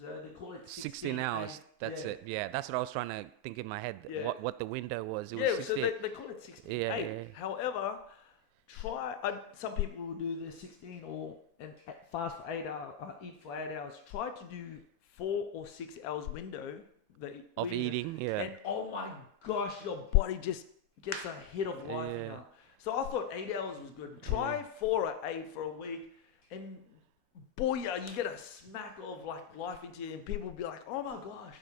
So they call it 16 hours. That's it. Yeah, that's what I was trying to think in my head. Yeah. What the window was. It was 16. So they call it 16. Yeah. However, some people will do the 16 and fast for 8 hours, eat for 8 hours. Try to do 4 or 6 hours window of eating. Yeah. And oh my gosh, your body just gets a hit of life now. So I thought 8 hours was good. Try 4 or 8 for a week, and booyah, you get a smack of like life into you, and people will be like, "Oh my gosh,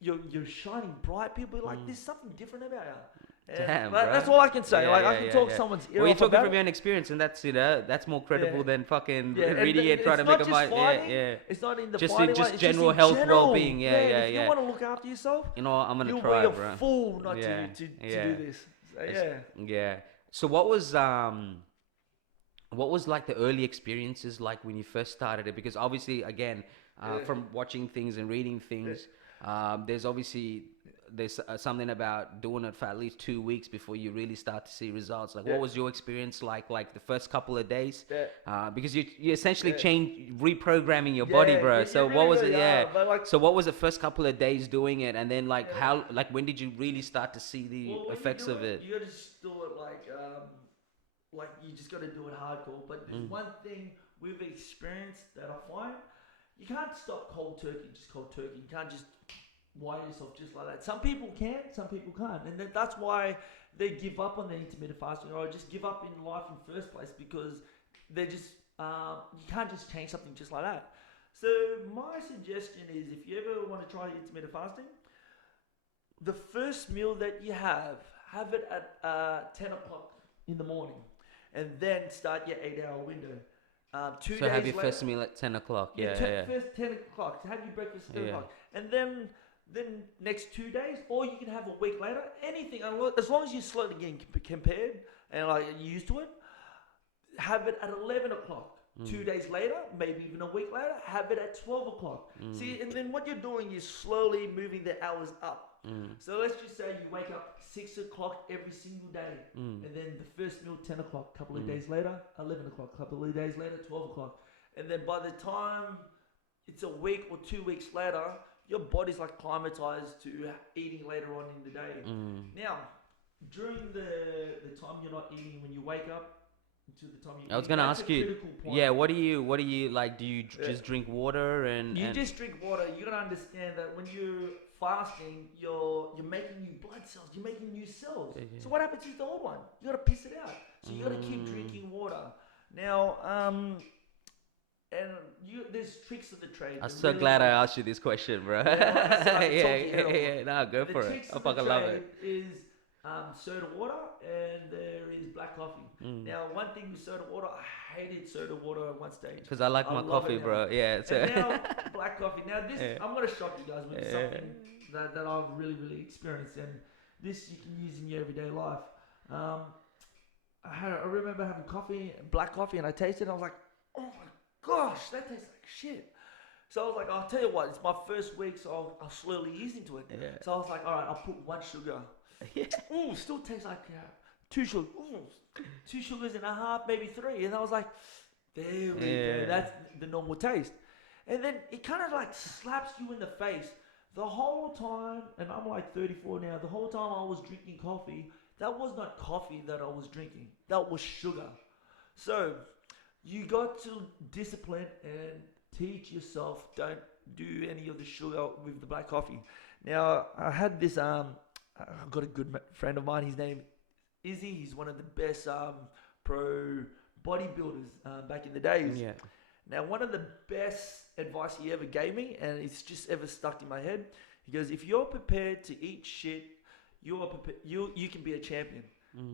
you're shining bright." People be like, "There's something different about you." Damn, that's all I can say. I can talk someone's ear off. Well, you're talking about from your own experience, and that's that's more credible than fucking and reading it, trying to make a mind. It's not in the just fighting, just it's general just health, general. well-being. If you want to look after yourself, you know, I'm gonna you'll try, be a bro. fool not to do this. So, So what was like the early experiences like when you first started it? Because obviously, again, from watching things and reading things, there's something about doing it for at least 2 weeks before you really start to see results. Like, what was your experience like the first couple of days? Because you essentially reprogramming your body, bro. So what was it? So what was the first couple of days doing it, and then when did you really start to see the effects of it? You gotta just do it like you just gotta do it hardcore. But there's one thing with experience that I find, you can't stop cold turkey. You can't just wire yourself just like that. Some people can, some people can't, and that's why they give up on the intermittent fasting, or just give up in life in the first place, because they're just you can't just change something just like that. So my suggestion is, if you ever want to try intermittent fasting, the first meal that you have it at 10 o'clock in the morning, and then start your 8-hour window. 2 days later, have your first meal at 10 o'clock. First 10 o'clock. So have your breakfast at 10 o'clock, and then next 2 days, or you can have a week later. Anything, as long as you're slowly getting compared and like you're used to it. Have it at 11 o'clock. 2 days later, maybe even a week later, have it at 12 o'clock. See, and then what you're doing is slowly moving the hours up. So let's just say you wake up 6 o'clock every single day, and then the first meal 10 o'clock. Couple of days later, 11 o'clock. Couple of days later, 12 o'clock. And then by the time it's a week or 2 weeks later, your body's like climatized to eating later on in the day. Now, during the time you're not eating, when you wake up to the time you I was gonna ask you, what do you like? Do you just drink water and just drink water? You gotta understand that when you're fasting, you're making new blood cells, you're making new cells. So what happens is the old one, you gotta piss it out. So you gotta keep drinking water. Now, and there's tricks of the trade. I'm so glad I asked you this question, bro. No, go for it. I fucking love it. Is soda water, and there is black coffee. Now, one thing with soda water, I hated soda water at one stage. Because I like my coffee, bro. Yeah. So. And now, black coffee. Now, this, I'm going to shock you guys with something that I've really, really experienced. And this you can use in your everyday life. I remember having black coffee, and I tasted it, and I was like, oh my gosh, that tastes like shit. So I was like, I'll tell you what, it's my first week, so I'll slowly ease into it. So I was like, all right, I'll put 1 sugar. Ooh, still tastes like 2 sugars. Ooh, 2 sugars and a half, maybe 3. And I was like, there we go. That's the normal taste. And then it kind of like slaps you in the face. The whole time, and I'm like 34 now, the whole time I was drinking coffee, that was not coffee that I was drinking. That was sugar. So you got to discipline and teach yourself, don't do any of the sugar with the black coffee. Now, I had this, I've got a good friend of mine, his name is Izzy. He's one of the best pro bodybuilders back in the days. Now, one of the best advice he ever gave me, and it's just ever stuck in my head, He goes, if you're prepared to eat shit, you can be a champion.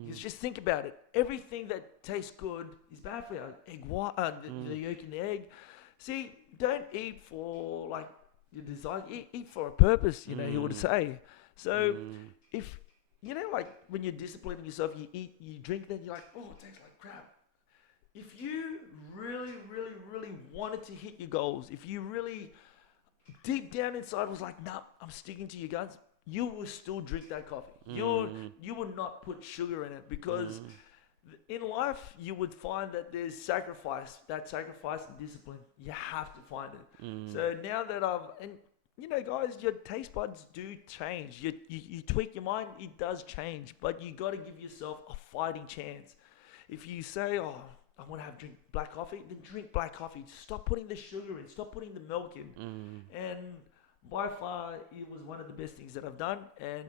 Because just think about it. Everything that tastes good is bad for you. Egg white, the yolk in the egg. See, don't eat for like your desire. Eat for a purpose. You know, he would say. So if you know, like when you're disciplining yourself, you eat, you drink, then you're like, oh, it tastes like crap. If you really, really, really wanted to hit your goals, if you really deep down inside was like, nah, I'm sticking to your guns, you will still drink that coffee. You will not put sugar in it because in life you would find that there's sacrifice. That sacrifice and discipline, you have to find it. So now that and you know, guys, your taste buds do change. You tweak your mind, it does change, but you got to give yourself a fighting chance. If you say, oh, I want to drink black coffee, then drink black coffee. Stop putting the sugar in. Stop putting the milk in. And by far, it was one of the best things that I've done. And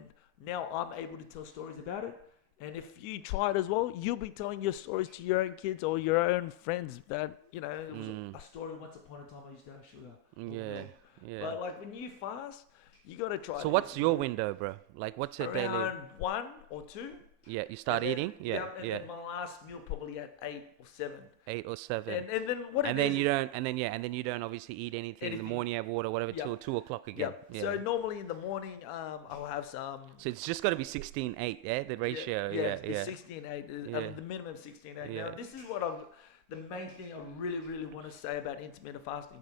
now I'm able to tell stories about it. And if you try it as well, you'll be telling your stories to your own kids or your own friends that, you know, it was a story once upon a time I used to have sugar. Yeah. But like when you fast, you got to try it. So what's your window, bro? Like what's a daily? Around 1 or 2. Yeah, you start eating. Yeah. And my last meal probably at 8 or 7. 8 or 7. And then what? And then you don't. And then you don't obviously eat anything in the morning. You have water, whatever, till 2 o'clock again. Yeah. So normally in the morning, I'll have some. So it's just got to be 16:8. Yeah, the ratio. Yeah. 16:8. The minimum 16:8. Now this is what the main thing I really, really want to say about intermittent fasting.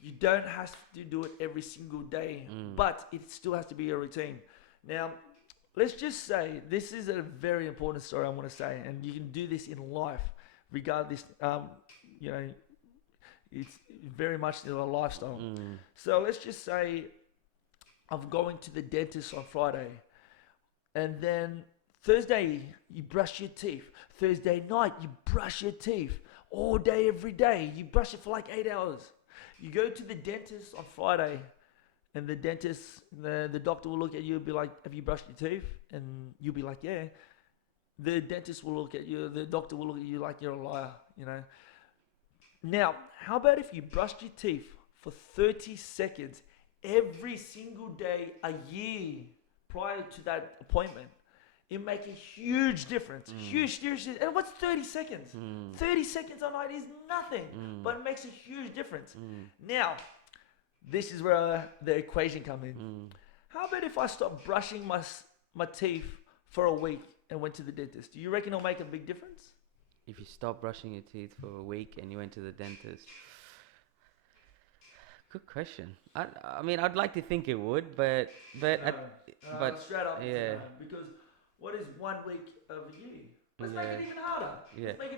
You don't have to do it every single day, but it still has to be a routine. Now, let's just say this is a very important story I want to say, and you can do this in life, regardless. You know, it's very much still a lifestyle. So let's just say I'm going to the dentist on Friday, and then Thursday you brush your teeth. Thursday night you brush your teeth all day, every day. You brush it for like 8 hours. You go to the dentist on Friday, and the dentist, the doctor will look at you and be like, have you brushed your teeth? And you'll be like, yeah. The dentist will look at you, the doctor will look at you like you're a liar, you know. Now, how about if you brushed your teeth for 30 seconds every single day, a year prior to that appointment? It makes a huge difference. Huge. And what's 30 seconds? 30 seconds a night is nothing, but it makes a huge difference. Now, this is where the equation comes in. How about if I stop brushing my teeth for a week and went to the dentist? Do you reckon it'll make a big difference? If you stop brushing your teeth for a week and you went to the dentist. Good question. I mean, I'd like to think it would, but straight up, because what is 1 week of a year? Let's make it even harder.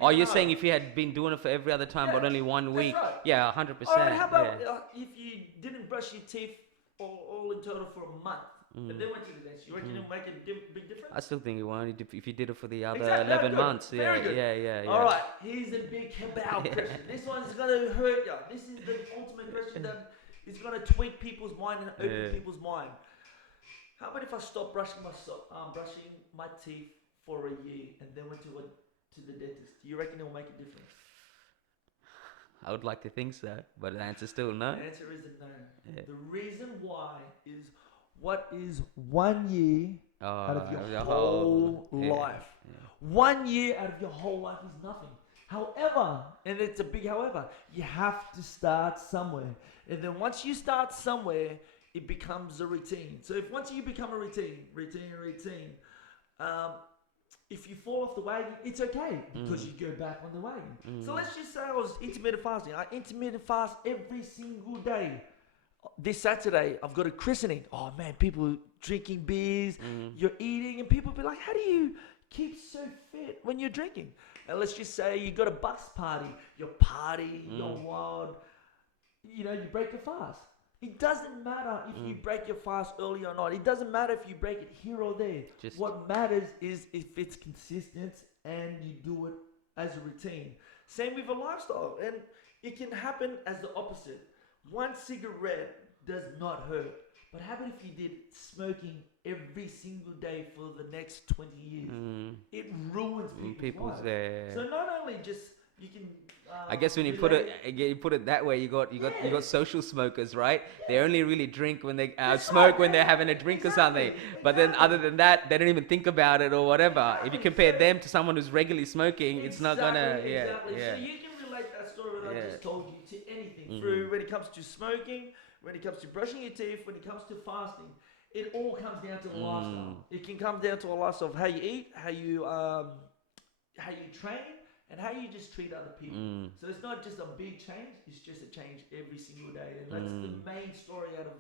Oh, you're saying if you had been doing it for every other time, but only 1 week? Right. Yeah, 100%. All right, how about if you didn't brush your teeth all in total for a month, and then went to the dentist? You reckon it'll make a big difference? I still think it won't if you did it for the other 11 months. Very good. Yeah. All right, here's a big kabao question. This one's going to hurt you. This is the ultimate question that is going to tweak people's mind and open people's mind. How about if I stopped brushing my teeth for a year and then went to the dentist? Do you reckon it will make a difference? I would like to think so, but the answer's still no. The answer is no. Yeah. The reason why is, what is 1 year out of your whole life? Yeah. 1 year out of your whole life is nothing. However, and it's a big however, you have to start somewhere. And then once you start somewhere, it becomes a routine. So once you become a routine, if you fall off the wagon, it's okay because you go back on the wagon. So let's just say I was intermittent fasting. I intermittent fast every single day. This Saturday, I've got a christening. Oh man, people drinking beers, you're eating, and people be like, how do you keep so fit when you're drinking? And let's just say you got a bus party. You're you're wild. You know, you break your fast. It doesn't matter if you break your fast early or not. It doesn't matter if you break it here or there. What matters is if it's consistent and you do it as a routine. Same with a lifestyle. And it can happen as the opposite. 1 cigarette does not hurt. But how about if you did smoking every single day for the next 20 years? It ruins people's lives. So not only just you can I guess when you put it that way, you got social smokers, right? They only really drink when they smoke when they're having a drink or something. But then other than that, they don't even think about it or whatever. If you compare them to someone who's regularly smoking, it's not gonna. Yeah. So you can relate that story that I just told you to anything through when it comes to smoking, when it comes to brushing your teeth, when it comes to fasting. It all comes down to a lifestyle. It can come down to a lifestyle of how you eat, how you train, and how you just treat other people. So it's not just a big change; it's just a change every single day, and that's the main story out of.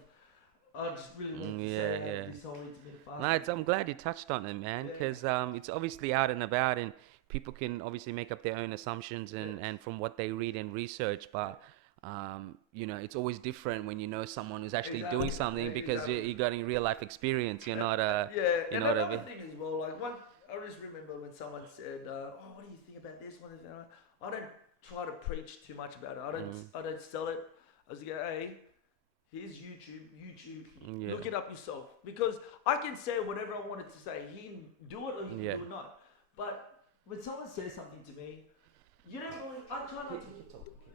I just really want to say this whole intermittent fasting. No, I'm glad you touched on it, man, because it's obviously out and about, and people can obviously make up their own assumptions and from what they read and research, but. It's always different when you know someone who's actually doing something because you're getting real life experience. You're not you know what I mean? Thing as well, like I just remember when someone said, "Oh, what do you think about this one?" I don't try to preach too much about it. I don't sell it. I was like, "Hey, here's YouTube. Look it up yourself." Because I can say whatever I wanted to say. He can do it or he can do it not. But when someone says something to me, you don't really. I try not to.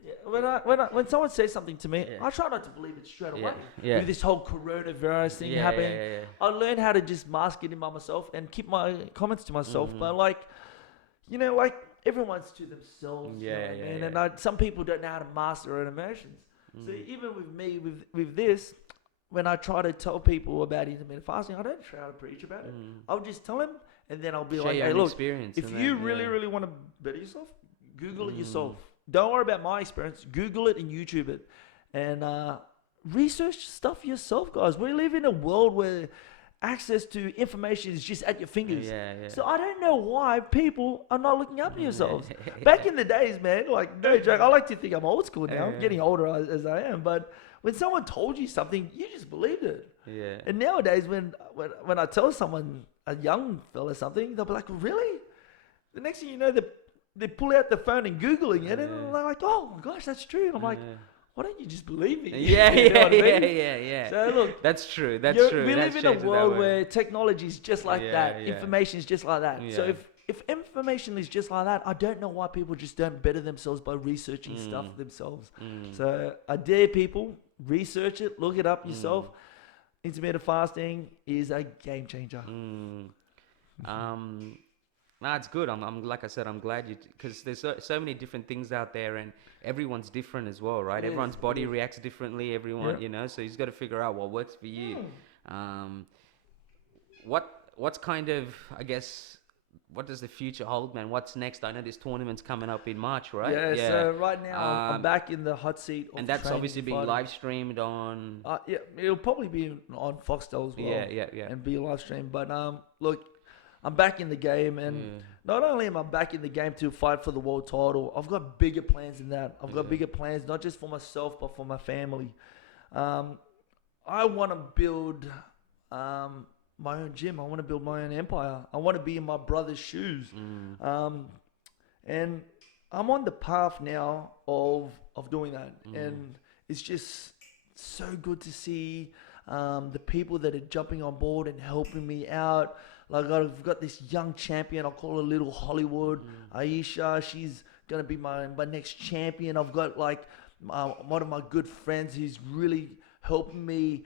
Yeah, when someone says something to me, I try not to believe it straight away. With this whole coronavirus thing happening, I learned how to just mask it in by myself and keep my comments to myself. But like everyone's to themselves. And some people don't know how to master their own emotions. So even with me, with this, when I try to tell people about intermittent fasting, I don't try to preach about it. I'll just tell them, and then I'll be like, "Hey, look, if you really want to better yourself, Google it yourself. Don't worry about my experience. Google it and YouTube it, and research stuff yourself, guys. We live in a world where access to information is just at your fingers. So I don't know why people are not looking up to yourselves. Back in the days, man, like no joke. I like to think I'm old school now. I'm getting older as I am, but when someone told you something, you just believed it. And nowadays, when I tell someone, a young fella, something, they'll be like, "Really?" The next thing you know, they pull out the phone and Googling it, and they're like, "Oh my gosh, that's true." And I'm like, "Why don't you just believe me?" Yeah. So look, that's true. We live in a world where technology is just like that. Information is just like that. So if information is just like that, I don't know why people just don't better themselves by researching stuff themselves. So I dare people, research it, look it up yourself. Intermittent fasting is a game changer. No, it's good. I'm like I said, I'm glad because there's so many different things out there, and everyone's different as well, right? Everyone's body reacts differently. Everyone, so you've got to figure out what works for you. What's kind of, I guess, what does the future hold, man? What's next? I know this tournament's coming up in March, right? So right now I'm back in the hot seat. And that's obviously being live streamed on. It'll probably be on Foxtel as well. Yeah. And be live streamed, but look. I'm back in the game, and not only am I back in the game to fight for the world title, I've got bigger plans than that. I've got bigger plans, not just for myself, but for my family. I want to build my own gym. I want to build my own empire. I want to be in my brother's shoes. And I'm on the path now of doing that. And it's just so good to see the people that are jumping on board and helping me out. Like I've got this young champion, I'll call her Little Hollywood, Aisha. She's gonna be my next champion. I've got like one of my good friends who's really helping me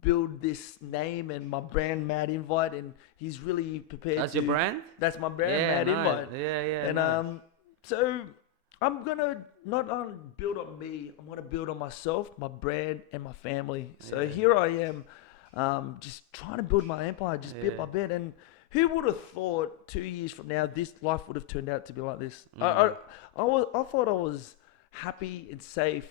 build this name and my brand, Mad Invite, and he's really prepared. That's your brand? That's my brand, Mad Invite. And so I'm gonna not only build on me, I'm gonna build on myself, my brand, and my family. So here I am. Just trying to build my empire, just bit by bit. And who would have thought 2 years from now this life would have turned out to be like this? I thought I was happy and safe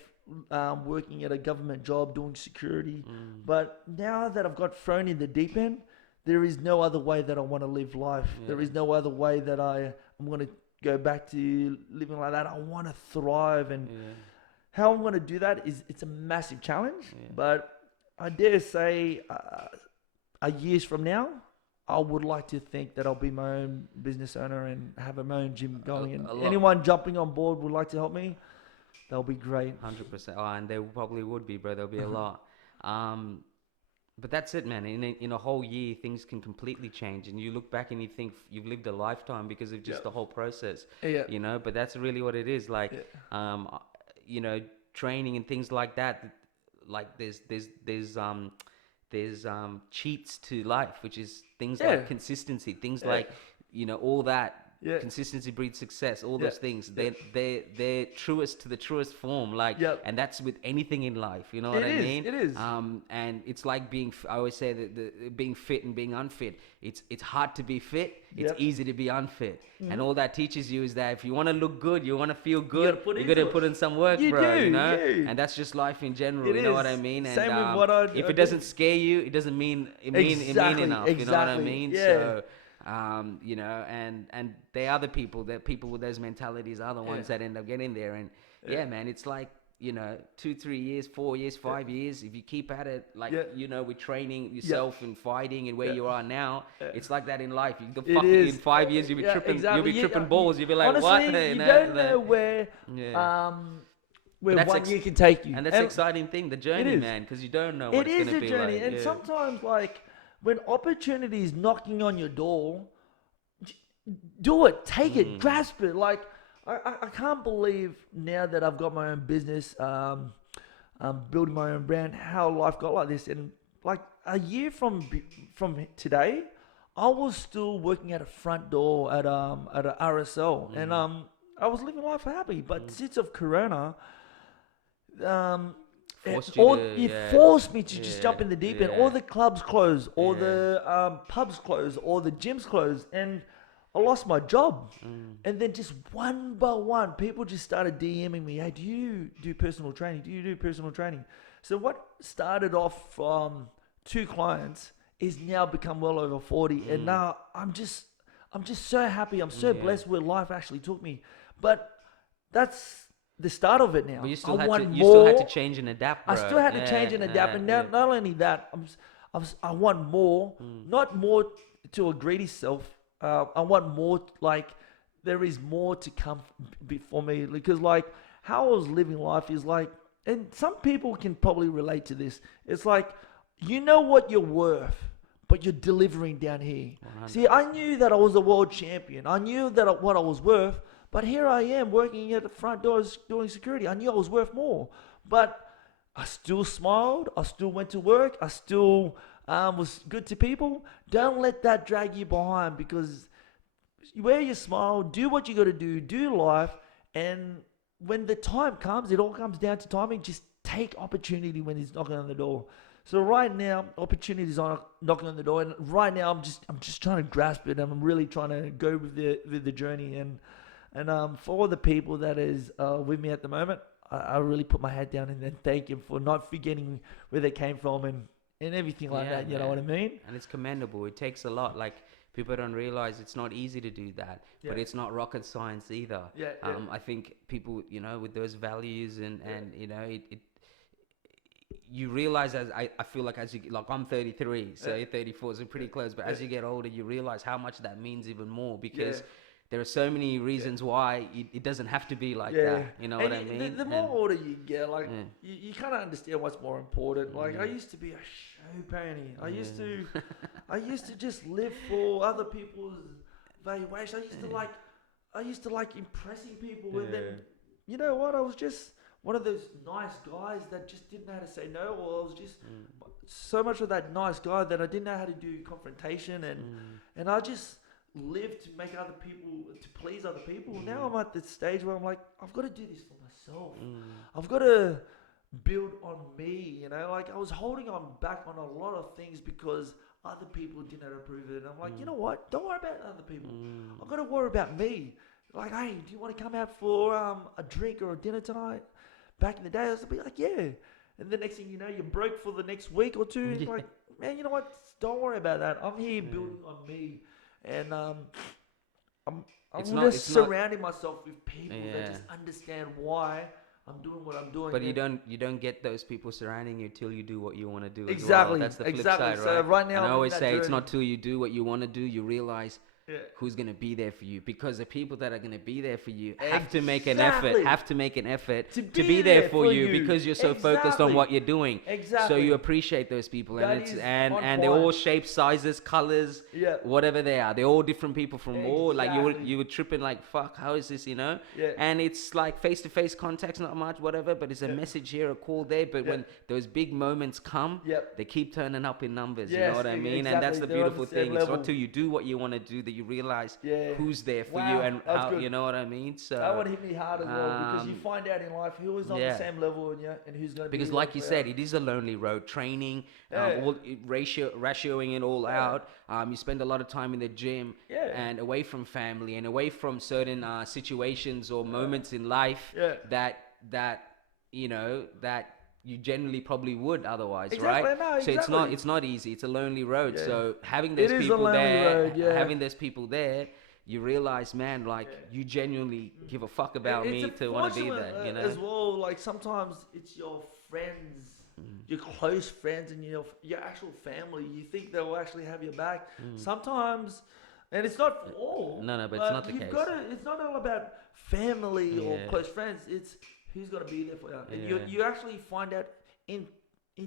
working at a government job doing security. But now that I've got thrown in the deep end, there is no other way that I want to live life. There is no other way that I'm going to go back to living like that. I want to thrive. And how I'm going to do that it's a massive challenge. But I dare say years from now, I would like to think that I'll be my own business owner and have my own gym going. And anyone jumping on board would like to help me, they'll be great. 100%. Oh, and there probably would be, bro. There'll be a lot. But that's it, man. In a whole year, things can completely change, and you look back and you think you've lived a lifetime because of just the whole process. Yeah. You know, but that's really what it is. Like, you know, training and things like that. Like, there's cheats to life, which is things like consistency, things like, you know, all that. Yeah. Consistency breeds success. All those things. They're truest to the truest form. Like, and that's with anything in life. You know what I mean? It is. And it's like being. I always say that being fit and being unfit. It's hard to be fit. It's easy to be unfit. And all that teaches you is that if you want to look good, you want to feel good, you got to put in some work, bro. You know, and that's just life in general. You know what I mean? Same and with what I if it doesn't scare you, it doesn't mean it mean enough. You know what I mean? Yeah. So. You know, and they are the people with those mentalities are the ones that end up getting there. And man, it's like, you know, 2-3 years, 4 years, 5 years, if you keep at it, like, you know, with training yourself and fighting and where you are now, it's like that in life. In 5 years you'll be tripping, you'll be tripping balls. You'll be like, honestly, what? You don't know where 1 year can take you. And that's the exciting thing, the journey, man, because you don't know what it's going to be like. It is a journey, and sometimes, like, when opportunity is knocking on your door, do it, take it, grasp it. Like, I can't believe now that I've got my own business, building my own brand, how life got like this. And like a year from today, I was still working at a front door at a RSL, and I was living life happy. But since of Corona, it forced me to just jump in the deep end. All the clubs closed, all the pubs closed, all the gyms closed, and I lost my job. And then just one by one, people just started DMing me, hey, do you do personal training? Do you do personal training? So what started off from 2 clients is now become well over 40. And now I'm just so happy. I'm so blessed where life actually took me. But that's the start of it now. But you still had to change and adapt, bro. I still had to change and adapt. And now, not only that, I want more, not more to a greedy self. I want more, like, there is more to come before me. Because, like, how I was living life is like, and some people can probably relate to this. It's like, you know what you're worth, but you're delivering down here. 100%. See, I knew that I was a world champion. I knew that what I was worth. But here I am working at the front doors doing security. I knew I was worth more. But I still smiled. I still went to work. I still was good to people. Don't let that drag you behind, because wear your smile, do what you got to do life. And when the time comes, it all comes down to timing. Just take opportunity when it's knocking on the door. So right now, opportunities are knocking on the door. And right now, I'm just trying to grasp it. I'm really trying to go with the journey. And for all the people that is with me at the moment, I really put my head down and then thank them for not forgetting where they came from and everything like that. You know what I mean? And it's commendable. It takes a lot. Like, people don't realize it's not easy to do that, but it's not rocket science either. I think people, you know, with those values and you know, it you realize, as I feel like, as you, like, I'm 33, so you're 34, so pretty close. But as you get older, you realize how much that means even more, because there are so many reasons why it doesn't have to be like that. You know what I mean? The more older you get, like, you kind of understand what's more important. Like, I used to be a show pony. I used to just live for other people's valuation. I used to like impressing people. And then, you know what? I was just one of those nice guys that just didn't know how to say no, or I was just so much of that nice guy that I didn't know how to do confrontation, and I just live to make other people, to please other people. Now I'm at the stage where I'm like, I've got to do this for myself. I've got to build on me, you know. Like, I was holding on back on a lot of things because other people didn't approve of it. And I'm like, you know what? Don't worry about other people. I've got to worry about me. Like, hey, do you want to come out for a drink or a dinner tonight? Back in the day, I was like, yeah. And the next thing you know, you're broke for the next week or two. It's like, man, you know what? Don't worry about that. I'm here building on me. And I'm just surrounding myself with people that just understand why I'm doing what I'm doing. But you don't get those people surrounding you till you do what you want to do. Exactly. As well. That's the flip side, right? So right now, and I always say, it's not till you do what you want to do, you realize who's going to be there for you, because the people that are going to be there for you have to make an effort to be there for you, because you're so focused on what you're doing. So you appreciate those people, and they're all shapes, sizes, colors, whatever they are. They're all different people from all, like you were tripping like, fuck, how is this, and it's like face-to-face contacts, not much, whatever, but it's a message here, a call there, but when those big moments come, they keep turning up in numbers, you know what I mean? And that's the beautiful thing. It's not till you do what you want to do that you realize who's there for you and how, you know what I mean? So that one hit me hard as well, because you find out in life who is on the same level and who's going to be. Because like you said, it is a lonely road. Training, ratioing it all out. You spend a lot of time in the gym and away from family and away from certain situations or moments in life that you generally probably would otherwise, right? No, so it's not easy. It's a lonely road. So having those people there, having those people there, you realize, man, like you genuinely give a fuck about me to want to be there, as well. Like sometimes it's your friends, your close friends, and your actual family. You think they'll actually have your back. Sometimes, and it's not for all. No, but it's not the case. It's not all about family or close friends. It's who's going to be there for you, and you actually find out in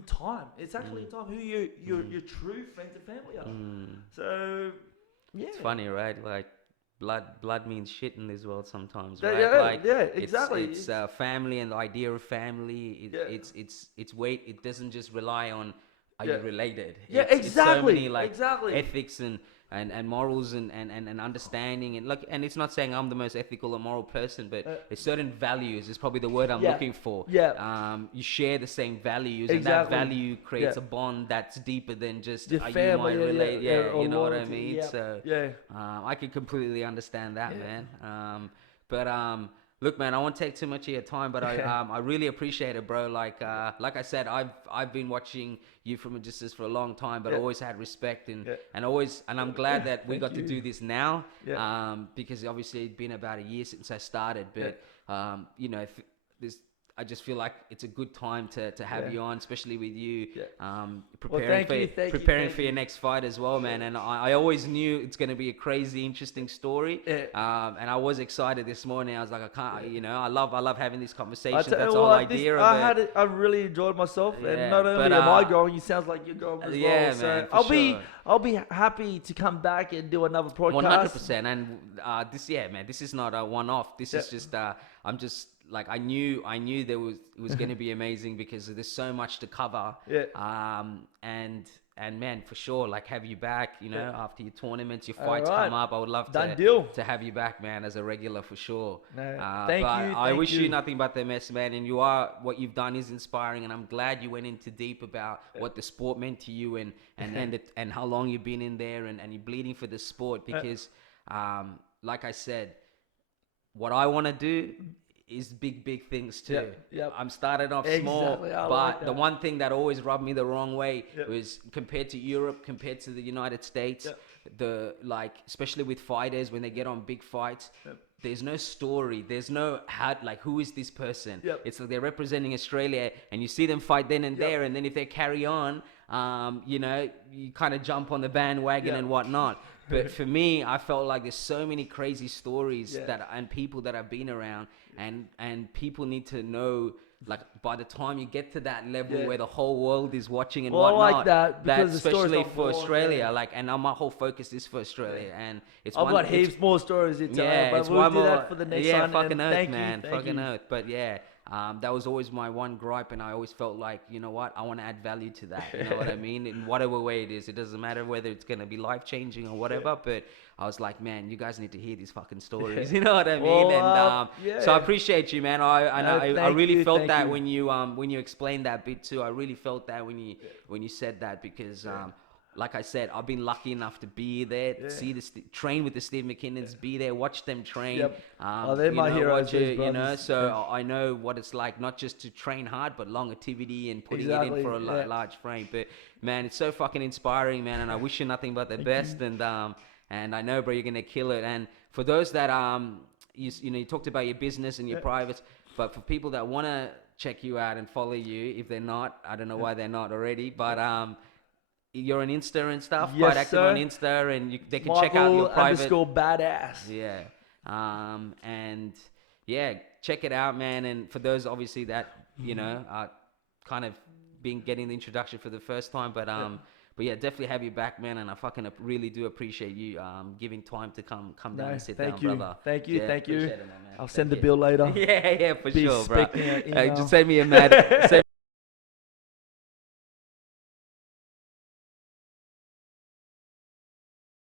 time. It's actually in time who your true friends and family are. So it's funny, right? Like blood means shit in this world sometimes, right? Exactly. It's family, and the idea of family. It's weight. It doesn't just rely on are you related. It's so many ethics and morals and understanding, and it's not saying I'm the most ethical or moral person, but there's certain values is probably the word I'm looking for. You share the same values, and that value creates a bond that's deeper than just your family, you might relate. You know what I loyalty, mean? So I can completely understand that, man. Look, man, I won't take too much of your time, but I really appreciate it, bro. Like I said, I've been watching you from a distance for a long time, but always had respect and I'm glad that we got to do this now, because obviously it's been about a year since I started, but I just feel like it's a good time to have you on, especially with you preparing for your next fight as well, man. And I always knew it's going to be a crazy, interesting story. And I was excited this morning. I was like, I love having these conversations. That's the whole idea of it. I really enjoyed myself, and not only am I growing, it sounds like you're growing as well. So man, I'll be happy to come back and do another podcast. 100%. And this is not a one-off. This is just I'm just. Like I knew it was going to be amazing, because there's so much to cover. And man, for sure, like have you back, after your tournaments, your fights come up. I would love to have you back, man, as a regular for sure. Thank you. I wish you nothing but the best, man. And what you've done is inspiring, and I'm glad you went into deep about what the sport meant to you and how long you've been in there and you're bleeding for the sport, because like I said, what I want to do is big things too. I'm starting off small, but the one thing that always rubbed me the wrong way was compared to Europe, compared to the United States, especially with fighters when they get on big fights, there's no story, there's no who is this person? It's like they're representing Australia, and you see them fight then and there, and then if they carry on, you kind of jump on the bandwagon and whatnot. But for me, I felt like there's so many crazy stories and people that I've been around, and people need to know, like by the time you get to that level where the whole world is watching and whatnot, I like that, because especially for Australia, and my whole focus is for Australia, and I've got heaps more stories to tell, but we'll do that for the next one. Fucking oath, man, fucking oath. But that was always my one gripe, and I always felt like, you know what, I want to add value to that. You know what I mean? In whatever way it is, it doesn't matter whether it's going to be life changing or whatever. But I was like, man, you guys need to hear these fucking stories. You know what I mean? So I appreciate you, man. I really felt that when you explained that bit too. I really felt that when you said that, because like I said, I've been lucky enough to be there, train with the Steve McKinnons, be there, watch them train. They're my heroes, so I know what it's like, not just to train hard, but longevity and putting it in for a large frame. But man, it's so fucking inspiring, man, and I wish you nothing but the best. And I know, bro, you're gonna kill it. And for those that you talked about your business and your privates, but for people that wanna check you out and follow you, if they're not, I don't know why they're not already, but you're on Insta and stuff. Yes, Quite active sir. on Insta, and they can check out your private. _badass. Yeah. And yeah, check it out, man. And for those obviously that are kind of getting the introduction for the first time, but yeah, definitely have you back, man. And I fucking really do appreciate you giving time to come down and sit down, brother. Thank you. Yeah, Thank you. appreciate it, man. I'll send the bill later. Yeah, for Be sure, bro. expecting an email. Just send me a